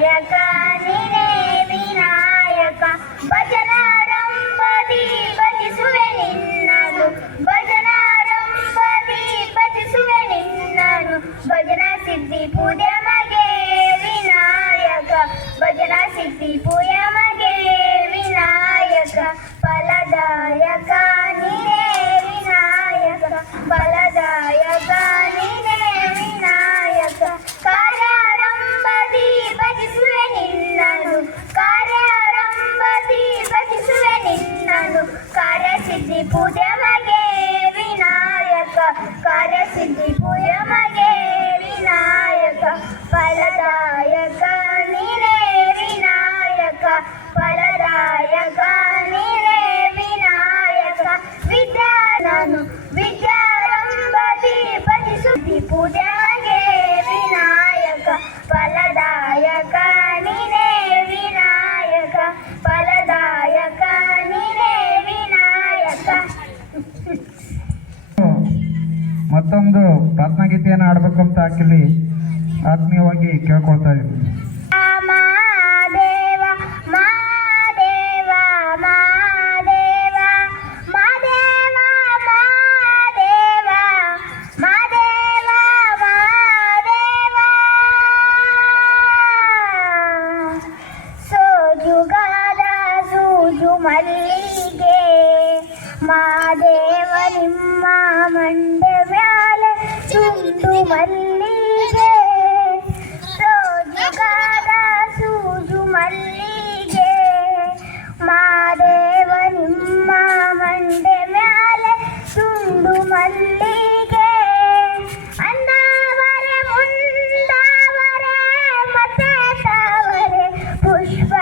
ಫಲದಾಯಕ ನೀನೇ ವಿನಾಯಕ ಭಜನಾರಂಭದಿ ಭಜಿಸುವೆ ನಿನ್ನನು ಭಜನಾರಂಭದಿ ಭಜಿಸುವೆ ನಿನ್ನನು ಭಜನಾ ಸಿದ್ಧಿ ಪೂಜೆ ಮಗೆ ವಿನಾಯಕ ಭಜನಾ ಸಿದ್ಧಿ ಪೂಜೆ ಮಗೆ ವಿನಾಯಕ ಫಲದಾಯಕ ನೀನೇ ವಿನಾಯಕ ಫಲದಾಯಕ ನೀನೇ ವಿನಾಯಕ ಕಾರ್ಯಾರಂಭದಿ ಭಜಿಸುವೆ ನಿನ್ನನು ಕಾರ್ಯಾರಂಭದಿ ಭಜಿಸುವೆ ನಿನ್ನನು ಕಾರ್ಯಸಿದ್ಧಿ ಪೂಜೆ ಮಗೆ ವಿನಾಯಕ ಕಾರ್ಯಸಿದ್ಧಿ ಪೂಜೆ ಮಗೆ ವಿನಾಯಕ ಫಲದಾಯಕ ನೀನೇ ವಿನಾಯಕ ಫಲದಾಯಕ ನೀನೇ ವಿನಾಯಕ ವಿದ್ಯಾನನು ವಿದ್ಯಾರಂಭದಿ ಭಜಿಸುತ್ತಿ ಪೂಜೆ ಮಗೆ ವಿನಾಯಕ ಫಲದಾಯಕ ನೀನೇ ವಿನಾಯಕ ಫಲದಾಯಕ ನೀನೇ ವಿನಾಯಕ. ಮತ್ತೊಂದು ಪ್ರಾರ್ಥನಾ ಗೀತೆಯನ್ನು ಆಡಬೇಕು ಅಂತ ಹಾಕಿಲ್ಲಿ ಆತ್ಮೀಯವಾಗಿ ಕೇಳ್ಕೊಳ್ತಾ ಇದ್ದೀನಿ. ಮಲ್ಲಿಗೆ ಮಾದೇವ ನಿಮ್ಮ ಮಂಡೆ ಮ್ಯಾಲೆ ತುಂಡು ಮಲ್ಲಿಗೆ ಸೋಜುಗಾದ ಸೂಜು ಮಲ್ಲಿಗೆ ಮಾದೇವ ನಿಮ್ಮ ಮಂಡೆ ಮ್ಯಾಲೆ ತುಂಡು ಮಲ್ಲಿಗೆ ಅಂದಾವರೆ ಮುಂದಾವರೆ ಮತ್ತೆ ತಾವರೆ ಪುಷ್ಪ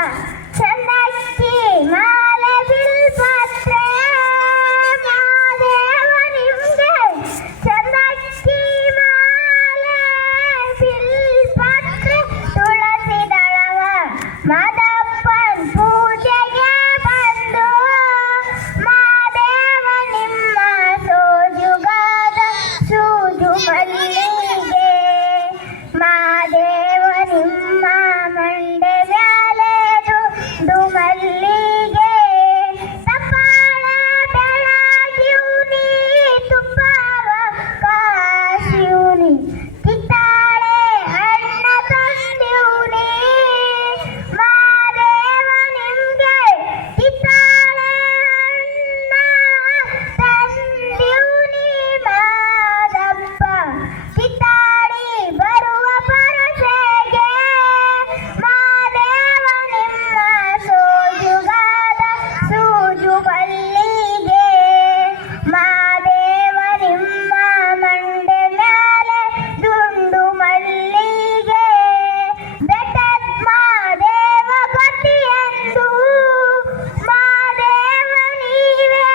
ಚಂದಕ್ಕಿ ಮಾಲೆ ಬಿಲ್ಪತ್ರೆ ಮಾದೇವ ನಿಮ್ಗೆ ಚಂದಕ್ಕಿ ಮಾಲೆ ಬಿಲ್ಪತ್ರೆ ತುಳಸಿ ದಳವ ಮಾದಪ್ಪನ್ ಪೂಜೆಗೆ ಬಂದು ಮಾದೇವ ನಿಮ್ಮ ಸೋಜುಗಾದ ಸೂಜು ಮಲ್ಲಿಗೆ ಮಾದೇವ ನಿಮ್ಮ ಮಂಡೆ ಮ್ಯಾಲೆ ದುಂಡು ಮಲ್ಲಿಗೆ ತಪ್ಪಾಳೆ ಬೆಳಗಿವ್ನಿ ತುಪ್ಪವ ಕಾಸಿವ್ನಿ ಕಿತ್ತಾಳೆ ಹಣ್ಣ ತಂದಿವ್ನಿ ಮಾದೇವ ನಿಮ್ಗೆ ಕಿತ್ತಾಳೆ ಹಣ್ಣ ತಂದಿವ್ನಿ ಮಾದಪ್ಪ ಕಿತ್ತಾಡಿ ಬರುವ ಪರಸೆಗೆ ಮಾದೇವ ನಿಮ್ಮ ಸೋಜುಗಾದ ಸೂಜು ಮಲ್ಲಿಗೆ ಮಾದೇವ ನಿಮ್ಮ ಮಂಡೆ ಮ್ಯಾಲೆ ದುಂಡು ಮಲ್ಲಿಗೆ ಬೆಟ್ಟದ ಮಾದೇವ ಪತಿಯಂದು ಮಾದೇವ ನೀವೇ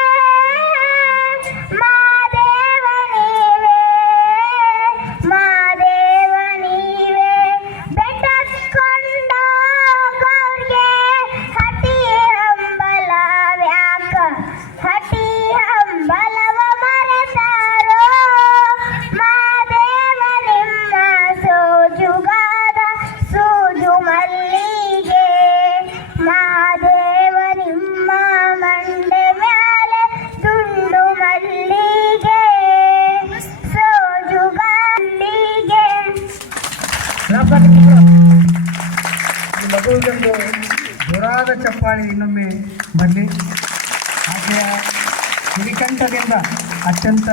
ಮಾದೇವ ನೀವೇ ಮಾದೇವ ನೀವೇ ಬೆಟ್ಟಕೊಂಡ ಗೌರ್ಗೆ ಹಟಿ ಹಂಬಲ ವ್ಯಾಕ ಹಟಿ ಹಂಬಲವ ಮರೆತಾರೋ ಮಾದೇವ ನಿಮ್ಮ ಸೋಜುಗಾದ ಸೂಜು ಮಲ್ಲಿಗೆ ಮಾದೇವ ನಿಮ್ಮ ಮಂಡೆ ಮ್ಯಾಲೆ ದುಂಡು ಮಲ್ಲಿಗೆ ಸೋಜುಗಾಲಿಗೆ. ಮಗುವಿಗೊಂದು ಜೋರಾದ ಚಪ್ಪಾಳಿ ಇನ್ನೊಮ್ಮೆ ಬರಲಿ. ಆಕೆಯ ಹಿರಿಕಂಠದಿಂದ ಅತ್ಯಂತ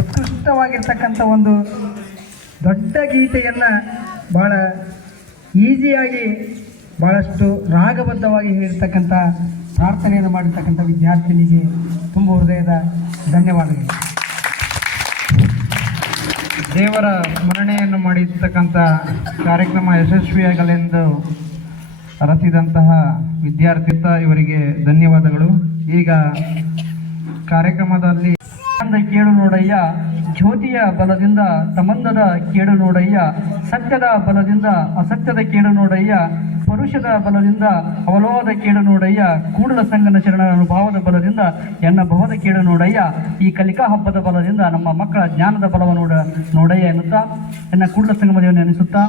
ಉತ್ಕೃಷ್ಟವಾಗಿರ್ತಕ್ಕಂಥ ಒಂದು ದೊಡ್ಡ ಗೀತೆಯನ್ನು ಭಾಳ ಈಸಿಯಾಗಿ ಭಾಳಷ್ಟು ರಾಗಬದ್ಧವಾಗಿ ಹೇಳಿರ್ತಕ್ಕಂಥ ಪ್ರಾರ್ಥನೆಯನ್ನು ಮಾಡಿರ್ತಕ್ಕಂಥ ವಿದ್ಯಾರ್ಥಿನಿಗೆ ತುಂಬ ಹೃದಯದ ಧನ್ಯವಾದಗಳು. ದೇವರ ಸ್ಮರಣೆಯನ್ನು ಮಾಡಿರ್ತಕ್ಕಂಥ ಕಾರ್ಯಕ್ರಮ ಯಶಸ್ವಿಯಾಗಲೆಂದು ಅರಸಿದಂತಹ ವಿದ್ಯಾರ್ಥಿ ಇವರಿಗೆ ಧನ್ಯವಾದಗಳು. ಈಗ ಕಾರ್ಯಕ್ರಮದಲ್ಲಿ ಕೇಳು ನೋಡಯ್ಯ, ಜ್ಯೋತಿಯ ಬಲದಿಂದ ತಮಂದದ ಕೇಳು ನೋಡಯ್ಯ, ಸತ್ಯದ ಬಲದಿಂದ ಅಸತ್ಯದ ಕೇಳು ನೋಡಯ್ಯ, ಪರು ಪರುಷದ ಬಲದಿಂದ ಅವಲೋದ ಕೇಳು ನೋಡಯ್ಯ, ಕೂಡಲ ಸಂಗನ ಶರಣರ ಅನುಭವದ ಬಲದಿಂದ ಎನ್ನ ಭವದ ಕೇಳು ನೋಡಯ್ಯ, ಈ ಕಲಿಕಾ ಹಬ್ಬದ ಬಲದಿಂದ ನಮ್ಮ ಮಕ್ಕಳ ಜ್ಞಾನದ ಬಲವ ನೋಡಯ್ಯ ಎನ್ನುತ್ತಾ ಎನ್ನ ಕೂಡಲ ಸಂಗಮದೇವನ ನೆನೆಸುತ್ತಾ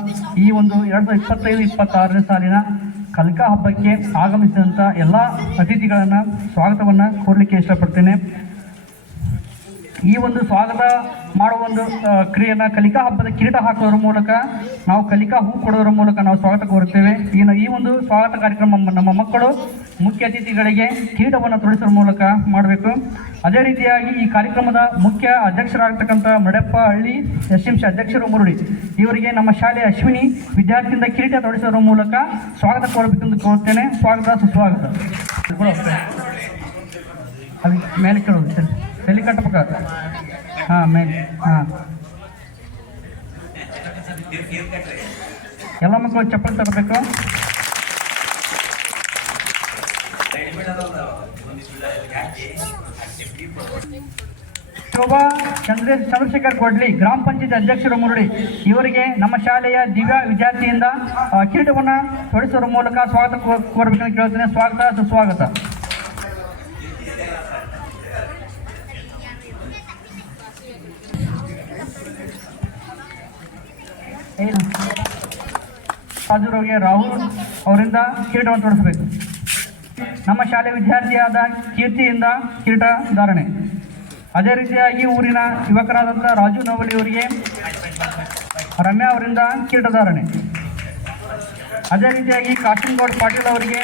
ಈ ಒಂದು 2025-26ನೇ ಸಾಲಿನ ಕಲಿಕಾ ಹಬ್ಬಕ್ಕೆ ಆಗಮಿಸಿದಂಥ ಎಲ್ಲ ಅತಿಥಿಗಳನ್ನು ಸ್ವಾಗತವನ್ನು ಕೋರಲಿಕ್ಕೆ ಇಷ್ಟಪಡ್ತೇನೆ. ಈ ಒಂದು ಸ್ವಾಗತ ಮಾಡುವ ಒಂದು ಕ್ರಿಯೆಯನ್ನು ಕಲಿಕಾ ಹಬ್ಬದ ಕಿರೀಟ ಹಾಕೋದ್ರ ಮೂಲಕ, ನಾವು ಕಲಿಕಾ ಹೂ ಕೊಡೋದ್ರ ಮೂಲಕ ನಾವು ಸ್ವಾಗತ ಕೋರುತ್ತೇವೆ. ಈ ಒಂದು ಸ್ವಾಗತ ಕಾರ್ಯಕ್ರಮ ನಮ್ಮ ಮಕ್ಕಳು ಮುಖ್ಯ ಅತಿಥಿಗಳಿಗೆ ಕಿರೀಟವನ್ನು ತೊಡಿಸೋದ್ರ ಮೂಲಕ ಮಾಡಬೇಕು. ಅದೇ ರೀತಿಯಾಗಿ ಈ ಕಾರ್ಯಕ್ರಮದ ಮುಖ್ಯ ಅಧ್ಯಕ್ಷರಾಗ್ತಕ್ಕಂಥ ಮಡಪ್ಪ ಹಳ್ಳಿ SMC ಅಧ್ಯಕ್ಷರು ಮುರುಳಿ ಇವರಿಗೆ ನಮ್ಮ ಶಾಲೆಯ ಅಶ್ವಿನಿ ವಿದ್ಯಾರ್ಥಿಯಿಂದ ಕಿರೀಟ ತೊಡಿಸೋದ್ರ ಮೂಲಕ ಸ್ವಾಗತ ಕೋರಬೇಕೆಂದು ಕೋರುತ್ತೇನೆ. ಸ್ವಾಗತ ಸುಸ್ವಾಗತ. ಅದು ಮೇಲೆ ಕೇಳೋದು ಸರಿ ತಲೆ ಕಟ್ಟಬೇಕು. ಹಾಂ ಮೇಲೆ ಹಾಂ ಎಲ್ಲ ಮಕ್ಕಳು ಚಪ್ಪಲಿ ತರಬೇಕು. ಶೋಭಾ ಚಂದ್ರಶೇಖರ್ ಕೊಡ್ಲಿ ಗ್ರಾಮ ಪಂಚಾಯತ್ ಅಧ್ಯಕ್ಷರು ಮುರುಳಿ ಇವರಿಗೆ ನಮ್ಮ ಶಾಲೆಯ ದಿವ್ಯ ವಿದ್ಯಾರ್ಥಿಯಿಂದ ಕಿರೀಟವನ್ನು ತೊಡಿಸೋದ್ರ ಮೂಲಕ ಸ್ವಾಗತ ಕೋರಬೇಕಂತ ಕೇಳ್ತೇನೆ. ಸ್ವಾಗತ ಸುಸ್ವಾಗತ. ಹಾಜರಿಗೆ ರಾಹುಲ್ ಅವರಿಂದ ಕಿರೀಟವನ್ನು ತೊಡಿಸಬೇಕು. ನಮ್ಮ ಶಾಲೆ ವಿದ್ಯಾರ್ಥಿಯಾದ ಕೀರ್ತಿಯಿಂದ ಕಿರೀಟ ಧಾರಣೆ. ಅದೇ ರೀತಿಯಾಗಿ ಊರಿನ ಯುವಕರಾದಂಥ ರಾಜು ನವಲಿ ಅವರಿಗೆ ರಮ್ಯಾ ಅವರಿಂದ ಕಿರೀಟ ಧಾರಣೆ. ಅದೇ ರೀತಿಯಾಗಿ ಕಾಶಿನ್ಗೌಡ್ ಪಾಟೀಲ್ ಅವರಿಗೆ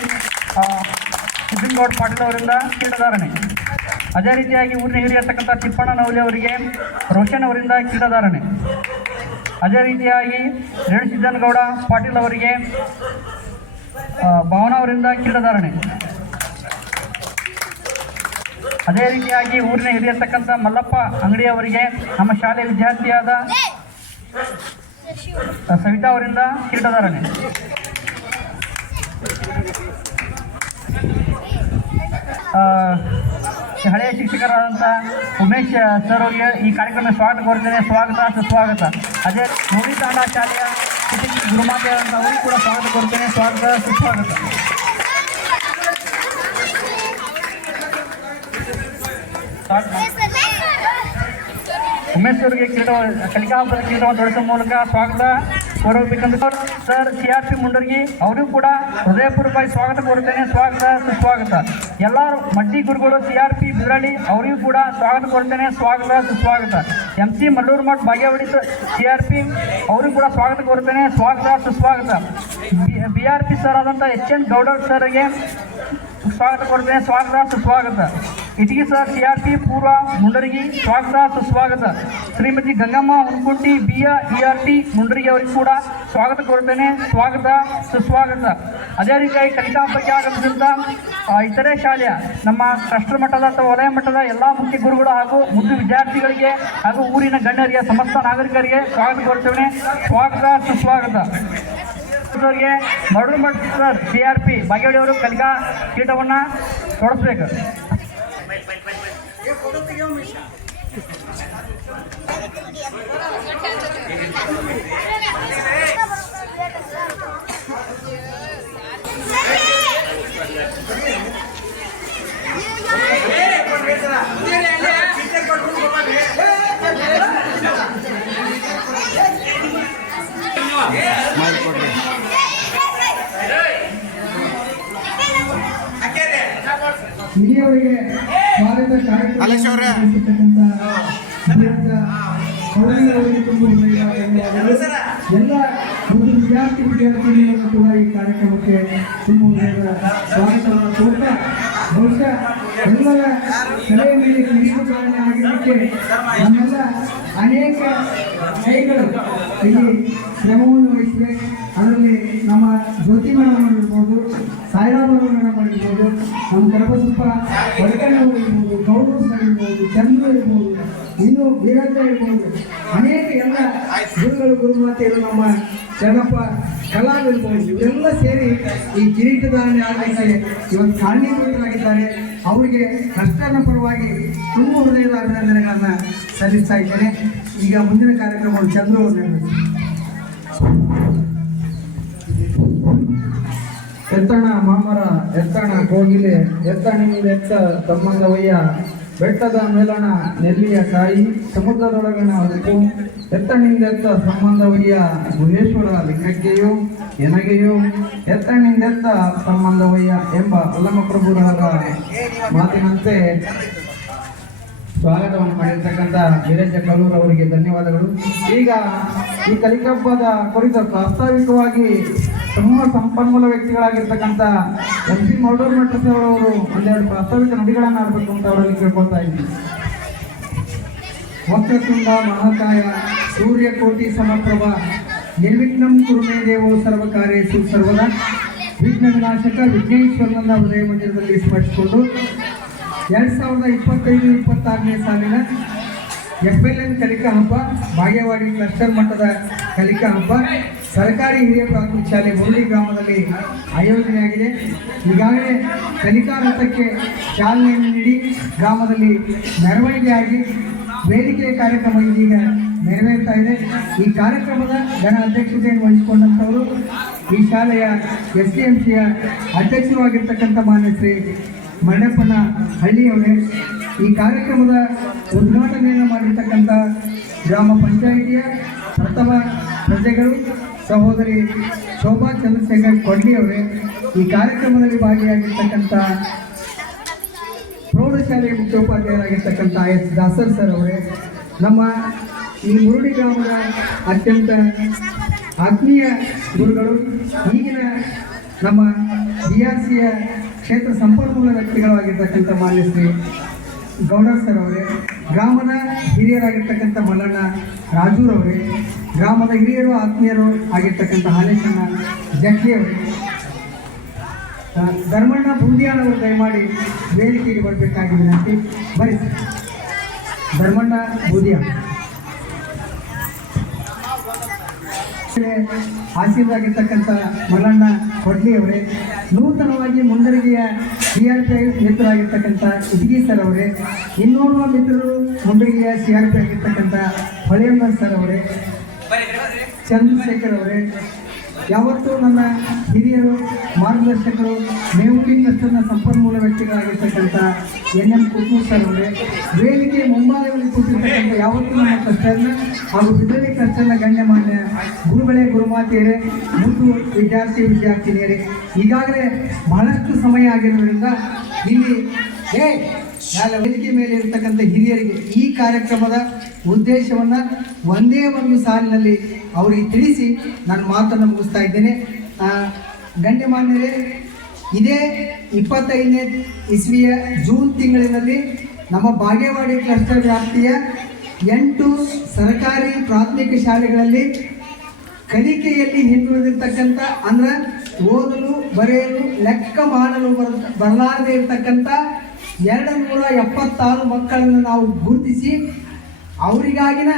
ಸಿದ್ದನಗೌಡ್ ಪಾಟೀಲ್ ಅವರಿಂದ ಕಿರೀಟ ಧಾರಣೆ. ಅದೇ ರೀತಿಯಾಗಿ ಊರಿನ ಹಿರಿಯರ್ತಕ್ಕಂಥ ತಿಪ್ಪಣ್ಣ ನವಲಿ ಅವರಿಗೆ ರೋಷನ್ ಅವರಿಂದ ಕಿರೀಟ ಧಾರಣೆ. ಅದೇ ರೀತಿಯಾಗಿ ರೇಣುಸಿದ್ದನಗೌಡ ಪಾಟೀಲ್ ಅವರಿಗೆ ಭಾವನಾ ಅವರಿಂದ ಕಿರೀಟಧಾರಣೆ. ಅದೇ ರೀತಿಯಾಗಿ ಊರಿನ ಹಿರಿಯರ್ತಕ್ಕಂಥ ಮಲ್ಲಪ್ಪ ಅಂಗಡಿ ಅವರಿಗೆ ನಮ್ಮ ಶಾಲೆ ವಿದ್ಯಾರ್ಥಿಯಾದ ಸವಿತಾ ಅವರಿಂದ ಕಿರೀಟಧಾರಣೆ. ಹಳೆಯ ಶಿಕ್ಷಕರಾದಂಥ ಉಮೇಶ್ ಸರ್ ಅವರಿಗೆ ಈ ಕಾರ್ಯಕ್ರಮ ಸ್ವಾಗತ ಕೋರುತ್ತೇನೆ. ಸ್ವಾಗತ ಸುಸ್ವಾಗತ. ಅದೇ ನೋಡಿ ತಾಂಡ ಶಾಲೆಯ ಗುರುಮಾತೆಯಾದಂಥ ಅವರಿಗೂ ಕೂಡ ಸ್ವಾಗತ ಕೋರುತ್ತೇನೆ. ಸ್ವಾಗತ ಸುಸ್ವಾಗತ. ಉಮೇಶ್ ಅವರಿಗೆ ಕಲಿಕಾ ಹಬ್ಬದ ಕಿರೀಟವನ್ನು ತೊಡಿಸುವ ಮೂಲಕ ಸ್ವಾಗತ ಕೋರಬೇಕಂತ ಸರ್ CRP ಮುಂಡರ್ಗಿ ಅವರಿಗೂ ಕೂಡ ಹೃದಯಪೂರ್ವಕವಾಗಿ ಸ್ವಾಗತ ಕೋರುತ್ತೇನೆ. ಸ್ವಾಗತ ಸುಸ್ವಾಗತ. ಎಲ್ಲರೂ ಮಡ್ಡಿ ಗುರುಗಳು CRP ಬಿದ್ರಳ್ಳಿ ಅವರಿಗೂ ಕೂಡ ಸ್ವಾಗತ ಕೋರುತ್ತೇನೆ. ಸ್ವಾಗತ ಸುಸ್ವಾಗತ. MC ಮಲ್ಲೂರು ಮಠ್ ಬಾಗೇವಾಡಿ CRP ಅವರಿಗೂ ಕೂಡ ಸ್ವಾಗತ ಕೋರುತ್ತೇನೆ. ಸ್ವಾಗತ ಸುಸ್ವಾಗತ. BRP ಸರ್ ಆದಂಥ HN ಗೌಡರ್ ಸರ್ಗೆ ಸ್ವಾಗತ ಕೋರುತ್ತೇನೆ. ಸ್ವಾಗತ ಸುಸ್ವಾಗತ. ಇಟಗಿ ಸರ್ CRP ಪೂರ್ವ ಮುಂಡರಗಿ ಸ್ವಾಗತ ಸುಸ್ವಾಗತ. ಶ್ರೀಮತಿ ಗಂಗಮ್ಮ ಹುಣಕುಂಟಿ ERT ಮುಂಡರಗಿ ಅವರಿಗೂ ಕೂಡ ಸ್ವಾಗತ ಕೋರುತ್ತೇನೆ. ಸ್ವಾಗತ ಸುಸ್ವಾಗತ. ಅದೇ ರೀತಿಯಾಗಿ ಕಲಿಕಾ ಹಬ್ಬಕ್ಕೆ ಆಗಮಿಸಿದ ಇತರೆ ಶಾಲೆಯ ನಮ್ಮ ರಾಷ್ಟ್ರ ಮಟ್ಟದ ಅಥವಾ ವಲಯ ಮಟ್ಟದ ಎಲ್ಲ ಮುಖ್ಯ ಗುರುಗಳು ಹಾಗೂ ಮುದ್ದು ವಿದ್ಯಾರ್ಥಿಗಳಿಗೆ ಹಾಗೂ ಊರಿನ ಗಣ್ಯರಿಗೆ ಸಮಸ್ತ ನಾಗರಿಕರಿಗೆ ಸ್ವಾಗತ ಕೋರುತ್ತೇನೆ. ಸ್ವಾಗತ ಸುಸ್ವಾಗತ. ಅವರಿಗೆ ಮರಳು ಮಠ ಸರ್ CRP ಬಾಗೇವಾಡಿ ಅವರು ಕಲಿಕಾ ಕಿರೀಟವನ್ನು ತೊಡಿಸ್ಬೇಕು. ಹಿರಿಯವರಿಗೆ ಸ್ವಾಗತ ಕಾರ್ಯಕ್ರಮ ಎಲ್ಲ ಒಂದು ವಿದ್ಯಾರ್ಥಿನಿಯನ್ನು ಕೂಡ ಈ ಕಾರ್ಯಕ್ರಮಕ್ಕೆ ತುಂಬ ಸ್ವಾಗತವನ್ನು ಕೋರ್ತಾ ಬಹುಶಃ ಎಲ್ಲರ ತಲೆಯ ಮೇಲೆ ಕಿರೀಟಧಾರಣೆ ಆಗಿದ್ದಕ್ಕೆ ನಮ್ಮೆಲ್ಲ ಅನೇಕ ಕೈಗಳು ಇಲ್ಲಿ ಶ್ರಮವನ್ನು ವಹಿಸಿವೆ. ಅದರಲ್ಲಿ ನಮ್ಮ ಜ್ಯೋತಿ ಮೇಡಮ್ ಇರ್ಬೋದು, ಸಾಯಿರಾಮ್ ಮೇಡಮ್ ಇರ್ಬೋದು, ನಮ್ಮ ಕರಬಸಪ್ಪ ಹೊರಕಣ್ಣವರು ಇರ್ಬೋದು, ಗೌರವ್ ಸರ್ ಇರ್ಬೋದು, ಚಂದ್ರ ಇರ್ಬೋದು, ಇನ್ನು ವೀರಣ್ಣ ಇರ್ಬೋದು, ಅನೇಕ ಎಲ್ಲ ಗುರುಗಳು ಗುರುಮಾತೆಗಳು ನಮ್ಮ ಶರಣಪ್ಪ ಕಲಾವಿರ್ಬೋದು, ಇವರೆಲ್ಲ ಸೇರಿ ಈ ಕಿರೀಟಧಾರಣೆ ಆಗಲಿಕ್ಕೆ ಇವತ್ತು ಕಾರಣೀಭೂತರಾಗಿದ್ದಾರೆ. ಅವರಿಗೆ ಕಷ್ಟದ ಪರವಾಗಿ ತುಂಬ ಹೃದಯದ ಅಭಿನಂದನೆಗಳನ್ನು ಸಲ್ಲಿಸ್ತಾ ಇದ್ದೇನೆ. ಈಗ ಮುಂದಿನ ಕಾರ್ಯಕ್ರಮವನ್ನು ಚಂದ್ರ ಅವರು ನಡೆಸಿ ಎತ್ತಣ ಮಾಮರ ಎತ್ತಣ ಕೋಗಿಲೆ ಎತ್ತಣಿಂದೆತ್ತ ಸಂಬಂಧವಯ್ಯ ಬೆಟ್ಟದ ಮೇಲಣ ನೆಲ್ಲಿಯ ಕಾಯಿ ಸಮುದ್ರದೊಳಗಣ ಉಪ್ಪು ಎತ್ತಣಿಂದೆತ್ತ ಸಂಬಂಧವಯ್ಯ ಗುಹೇಶ್ವರ ಲಿಂಗಕ್ಕೆಯೋ ಎನಗೆಯೋ ಎತ್ತಣಿಂದೆತ್ತ ಸಂಬಂಧವಯ್ಯ ಎಂಬ ಅಲ್ಲಮಪ್ರಭುರವರ ಮಾತಿನಂತೆ ಸ್ವಾಗತವನ್ನು ಮಾಡಿರ್ತಕ್ಕಂಥ ವೀರಜ್ಜ ಕಲ್ಲೂರ್ ಅವರಿಗೆ ಧನ್ಯವಾದಗಳು. ಈಗ ಈ ಕಲಿಕಬ್ಬದ ಕುರಿತು ಪ್ರಾಸ್ತಾವಿಕವಾಗಿ ಸಮೂಹ ಸಂಪನ್ಮೂಲ ವ್ಯಕ್ತಿಗಳಾಗಿರ್ತಕ್ಕಂಥ MC ಮೌಡೂರ್ ಮಠ ಅವರು ಒಂದೆರಡು ಪ್ರಾಸ್ತಾವಿಕ ನುಡಿಗಳನ್ನು ಆಡಬೇಕು ಅಂತ ಅವರಲ್ಲಿ ಕೇಳ್ಕೊಳ್ತಾ ಇದ್ದೀನಿ. ವಕ್ರತುಂಡ ಮಹಾಕಾಯ ಸೂರ್ಯಕೋಟಿ ಸಮಪ್ರಭ ನಿರ್ವಿಘ್ನಂ ಕುರುಮೇ ದೇವೋ ಸರ್ವಕಾರ್ಯೇಷು ಸರ್ವದಾ ವಿಘ್ನ ವಿನಾಶಕ ವಿಘ್ನೇಶ್ವರನನ್ನ ಹೃದಯ ಮಂದಿರದಲ್ಲಿ ಸ್ಮರಿಸಿಕೊಂಡು 2025-26ನೇ ಸಾಲಿನ FLN ಕಲಿಕಾ ಹಬ್ಬ ಬಾಗೇವಾಡಿ ಕ್ಲಸ್ಟರ್ ಮಟ್ಟದ ಕಲಿಕಾ ಹಬ್ಬ ಸರ್ಕಾರಿ ಹಿರಿಯ ಪ್ರಾಥಮಿಕ ಶಾಲೆ ಮುರುಳಿ ಗ್ರಾಮದಲ್ಲಿ ಆಯೋಜನೆಯಾಗಿದೆ. ಈಗಾಗಲೇ ಕಲಿಕಾ ರಥಕ್ಕೆ ಚಾಲನೆಯನ್ನು ನೀಡಿ ಗ್ರಾಮದಲ್ಲಿ ಮೆರವಣಿಗೆ ಆಗಿ ವೇದಿಕೆಯ ಕಾರ್ಯಕ್ರಮ ಇದೀಗ ನೆರವೇರ್ತಾ ಇದೆ. ಈ ಕಾರ್ಯಕ್ರಮದ ಘನ ಅಧ್ಯಕ್ಷತೆಯನ್ನು ವಹಿಸಿಕೊಂಡಂಥವರು ಈ ಶಾಲೆಯ SDMCಯ ಅಧ್ಯಕ್ಷರು ಆಗಿರ್ತಕ್ಕಂಥ ಮಾನ್ಯ ಶ್ರೀ ಮಣ್ಣಪ್ಪನ ಹಳ್ಳಿಯವರೇ. ಈ ಕಾರ್ಯಕ್ರಮದ ಉದ್ಘಾಟನೆಯನ್ನು ಮಾಡಿರ್ತಕ್ಕಂಥ ಗ್ರಾಮ ಪಂಚಾಯಿತಿಯ ಪ್ರಥಮ ಪ್ರಜೆಗಳು ಸಹೋದರಿ ಶೋಭಾ ಚಂದ್ರಶೇಖರ್ ಕೊಡ್ಲಿಯವರೇ. ಈ ಕಾರ್ಯಕ್ರಮದಲ್ಲಿ ಭಾಗಿಯಾಗಿರ್ತಕ್ಕಂಥ ಪ್ರೌಢಶಾಲೆಯ ಮುಖ್ಯೋಪಾಧ್ಯಾಯರಾಗಿರ್ತಕ್ಕಂಥ S ದಾಸರ್ ಸರ್ ಅವರೇ, ನಮ್ಮ ಈ ಮುರುಡಿ ಗ್ರಾಮದ ಅತ್ಯಂತ ಆತ್ಮೀಯ ಗುರುಗಳು, ಈಗಿನ ನಮ್ಮ BRCಯ ಕ್ಷೇತ್ರ ಸಂಪನ್ಮೂಲ ವ್ಯಕ್ತಿಗಳಾಗಿರ್ತಕ್ಕಂಥ ಮಾನ್ಯ ಶ್ರೀ ಗೌಡರ್ ಸರ್ ಅವರೇ, ಗ್ರಾಮದ ಹಿರಿಯರಾಗಿರ್ತಕ್ಕಂಥ ಮಲ್ಲಣ್ಣ ರಾಜೂರ್ ಅವರೇ, ಗ್ರಾಮದ ಹಿರಿಯರು ಆತ್ಮೀಯರು ಆಗಿರ್ತಕ್ಕಂಥ ಹಾಲೇಶಣ್ಣ ಜಟ್ಲಿ ಅವರೇ, ಧರ್ಮಣ್ಣ ಬುಂದಿಯಾಳ್ ಅವರು ದಯಮಾಡಿ ವೇದಿಕೆಗೆ ಬರಬೇಕಾಗಿ ವಿನಂತಿ. ಬರೀ ಧರ್ಮಣ್ಣ ಬೂದಿಯಾಳ್ ಆಶೀರ್ವಾಗಿರ್ತಕ್ಕಂಥ ಮಲ್ಲಣ್ಣ ಕೊಡ್ಲಿ ಅವರೇ, ನೂತನವಾಗಿ ಮುಂಡರಗಿಯ CRPI ಮಿತ್ರರಾಗಿರ್ತಕ್ಕಂಥ ಇಟಗಿ ಸರ್ ಅವರೇ, ಇನ್ನೋರ್ವ ಮಿತ್ರರು ಮುಂಡರಗಿಯ CRPI ಆಗಿರ್ತಕ್ಕಂಥ ಹೊಳೆಯಮ್ಮ ಸರ್ ಅವರೇ, ಚಂದ್ರಶೇಖರ್ ಅವರೇ, ಯಾವತ್ತೂ ನನ್ನ ಹಿರಿಯರು ಮಾರ್ಗದರ್ಶಕರು ಮೇವುಡಿ ಕ್ಲಸ್ಟರ್ನ ಸಂಪನ್ಮೂಲ ವ್ಯಕ್ತಿಗಳಾಗಿರ್ತಕ್ಕಂಥ NM ಕುಟೂರ್ ಸರ್ ಅವರೇ, ವೇದಿಕೆ ಮುಂಭಾಗದಲ್ಲಿ ಕೂತಿರ್ತಕ್ಕಂಥ ಯಾವತ್ತೂ ನಮ್ಮ ಕ್ಲಸ್ಟರ್ನ ಹಾಗೂ ಬಿದ್ದಳ್ಳಿ ಕ್ಲಸ್ಟರ್ನ ಗಣ್ಯಮಾನ್ಯ ಗುರುಗಳೇ, ಗುರುಮಾತೆಯರೇ, ಮುದ್ದು ವಿದ್ಯಾರ್ಥಿನಿಯರೇ, ಈಗಾಗಲೇ ಬಹಳಷ್ಟು ಸಮಯ ಆಗಿರೋದ್ರಿಂದ ಇಲ್ಲಿ ವೇದಿಕೆ ಮೇಲೆ ಇರತಕ್ಕಂಥ ಹಿರಿಯರಿಗೆ ಈ ಕಾರ್ಯಕ್ರಮದ ಉದ್ದೇಶವನ್ನು ಒಂದೇ ಒಂದು ಸಾಲಿನಲ್ಲಿ ಅವರಿಗೆ ತಿಳಿಸಿ ನಾನು ಮಾತನ್ನು ಮುಗಿಸ್ತಾ ಇದ್ದೇನೆ. ಗಣ್ಯಮಾನ್ಯರೇ, ಇದೇ 25ನೇ ಇಸ್ವಿಯ ಜೂನ್ ತಿಂಗಳಿನಲ್ಲಿ ನಮ್ಮ ಬಾಗೇವಾಡಿ ಕ್ಲಸ್ಟರ್ ವ್ಯಾಪ್ತಿಯ 8 ಸರ್ಕಾರಿ ಪ್ರಾಥಮಿಕ ಶಾಲೆಗಳಲ್ಲಿ ಕಲಿಕೆಯಲ್ಲಿ ಹಿಂದುಳಿದಿರ್ತಕ್ಕಂಥ, ಅಂದ್ರೆ ಓದಲು ಬರೆಯಲು ಲೆಕ್ಕ ಮಾಡಲು ಬರಲಾರದೇ ಇರತಕ್ಕಂಥ 276 ಮಕ್ಕಳನ್ನು ನಾವು ಗುರುತಿಸಿ ಅವರಿಗಾಗಿನ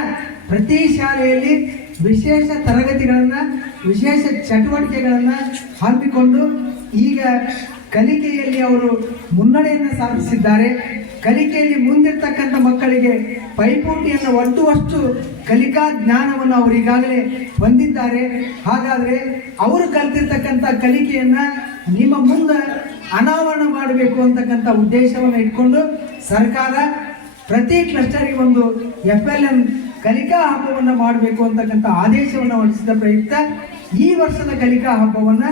ಪ್ರತಿ ಶಾಲೆಯಲ್ಲಿ ವಿಶೇಷ ತರಗತಿಗಳನ್ನು, ವಿಶೇಷ ಚಟುವಟಿಕೆಗಳನ್ನು ಹಮ್ಮಿಕೊಂಡು ಈಗ ಕಲಿಕೆಯಲ್ಲಿ ಅವರು ಮುನ್ನಡೆಯನ್ನು ಸಾಧಿಸಿದ್ದಾರೆ. ಕಲಿಕೆಯಲ್ಲಿ ಮುಂದಿರ್ತಕ್ಕಂಥ ಮಕ್ಕಳಿಗೆ ಪೈಪೋಟಿಯನ್ನು ಒಡ್ಡುವಷ್ಟು ಕಲಿಕಾ ಜ್ಞಾನವನ್ನು ಅವರು ಈಗಾಗಲೇ ಹೊಂದಿದ್ದಾರೆ. ಹಾಗಾದರೆ ಅವರು ಕಲಿತಿರ್ತಕ್ಕಂಥ ಕಲಿಕೆಯನ್ನು ನಿಮ್ಮ ಮುಂದೆ ಅನಾವರಣ ಮಾಡಬೇಕು ಅಂತಕ್ಕಂಥ ಉದ್ದೇಶವನ್ನು ಇಟ್ಕೊಂಡು ಸರ್ಕಾರ ಪ್ರತಿ ಕ್ಲಸ್ಟರ್ಗೆ ಒಂದು FLN ಕಲಿಕಾ ಹಬ್ಬವನ್ನು ಮಾಡಬೇಕು ಅಂತಕ್ಕಂಥ ಆದೇಶವನ್ನು ಹೊರಡಿಸಿದ ಪ್ರಯುಕ್ತ ಈ ವರ್ಷದ ಕಲಿಕಾ ಹಬ್ಬವನ್ನು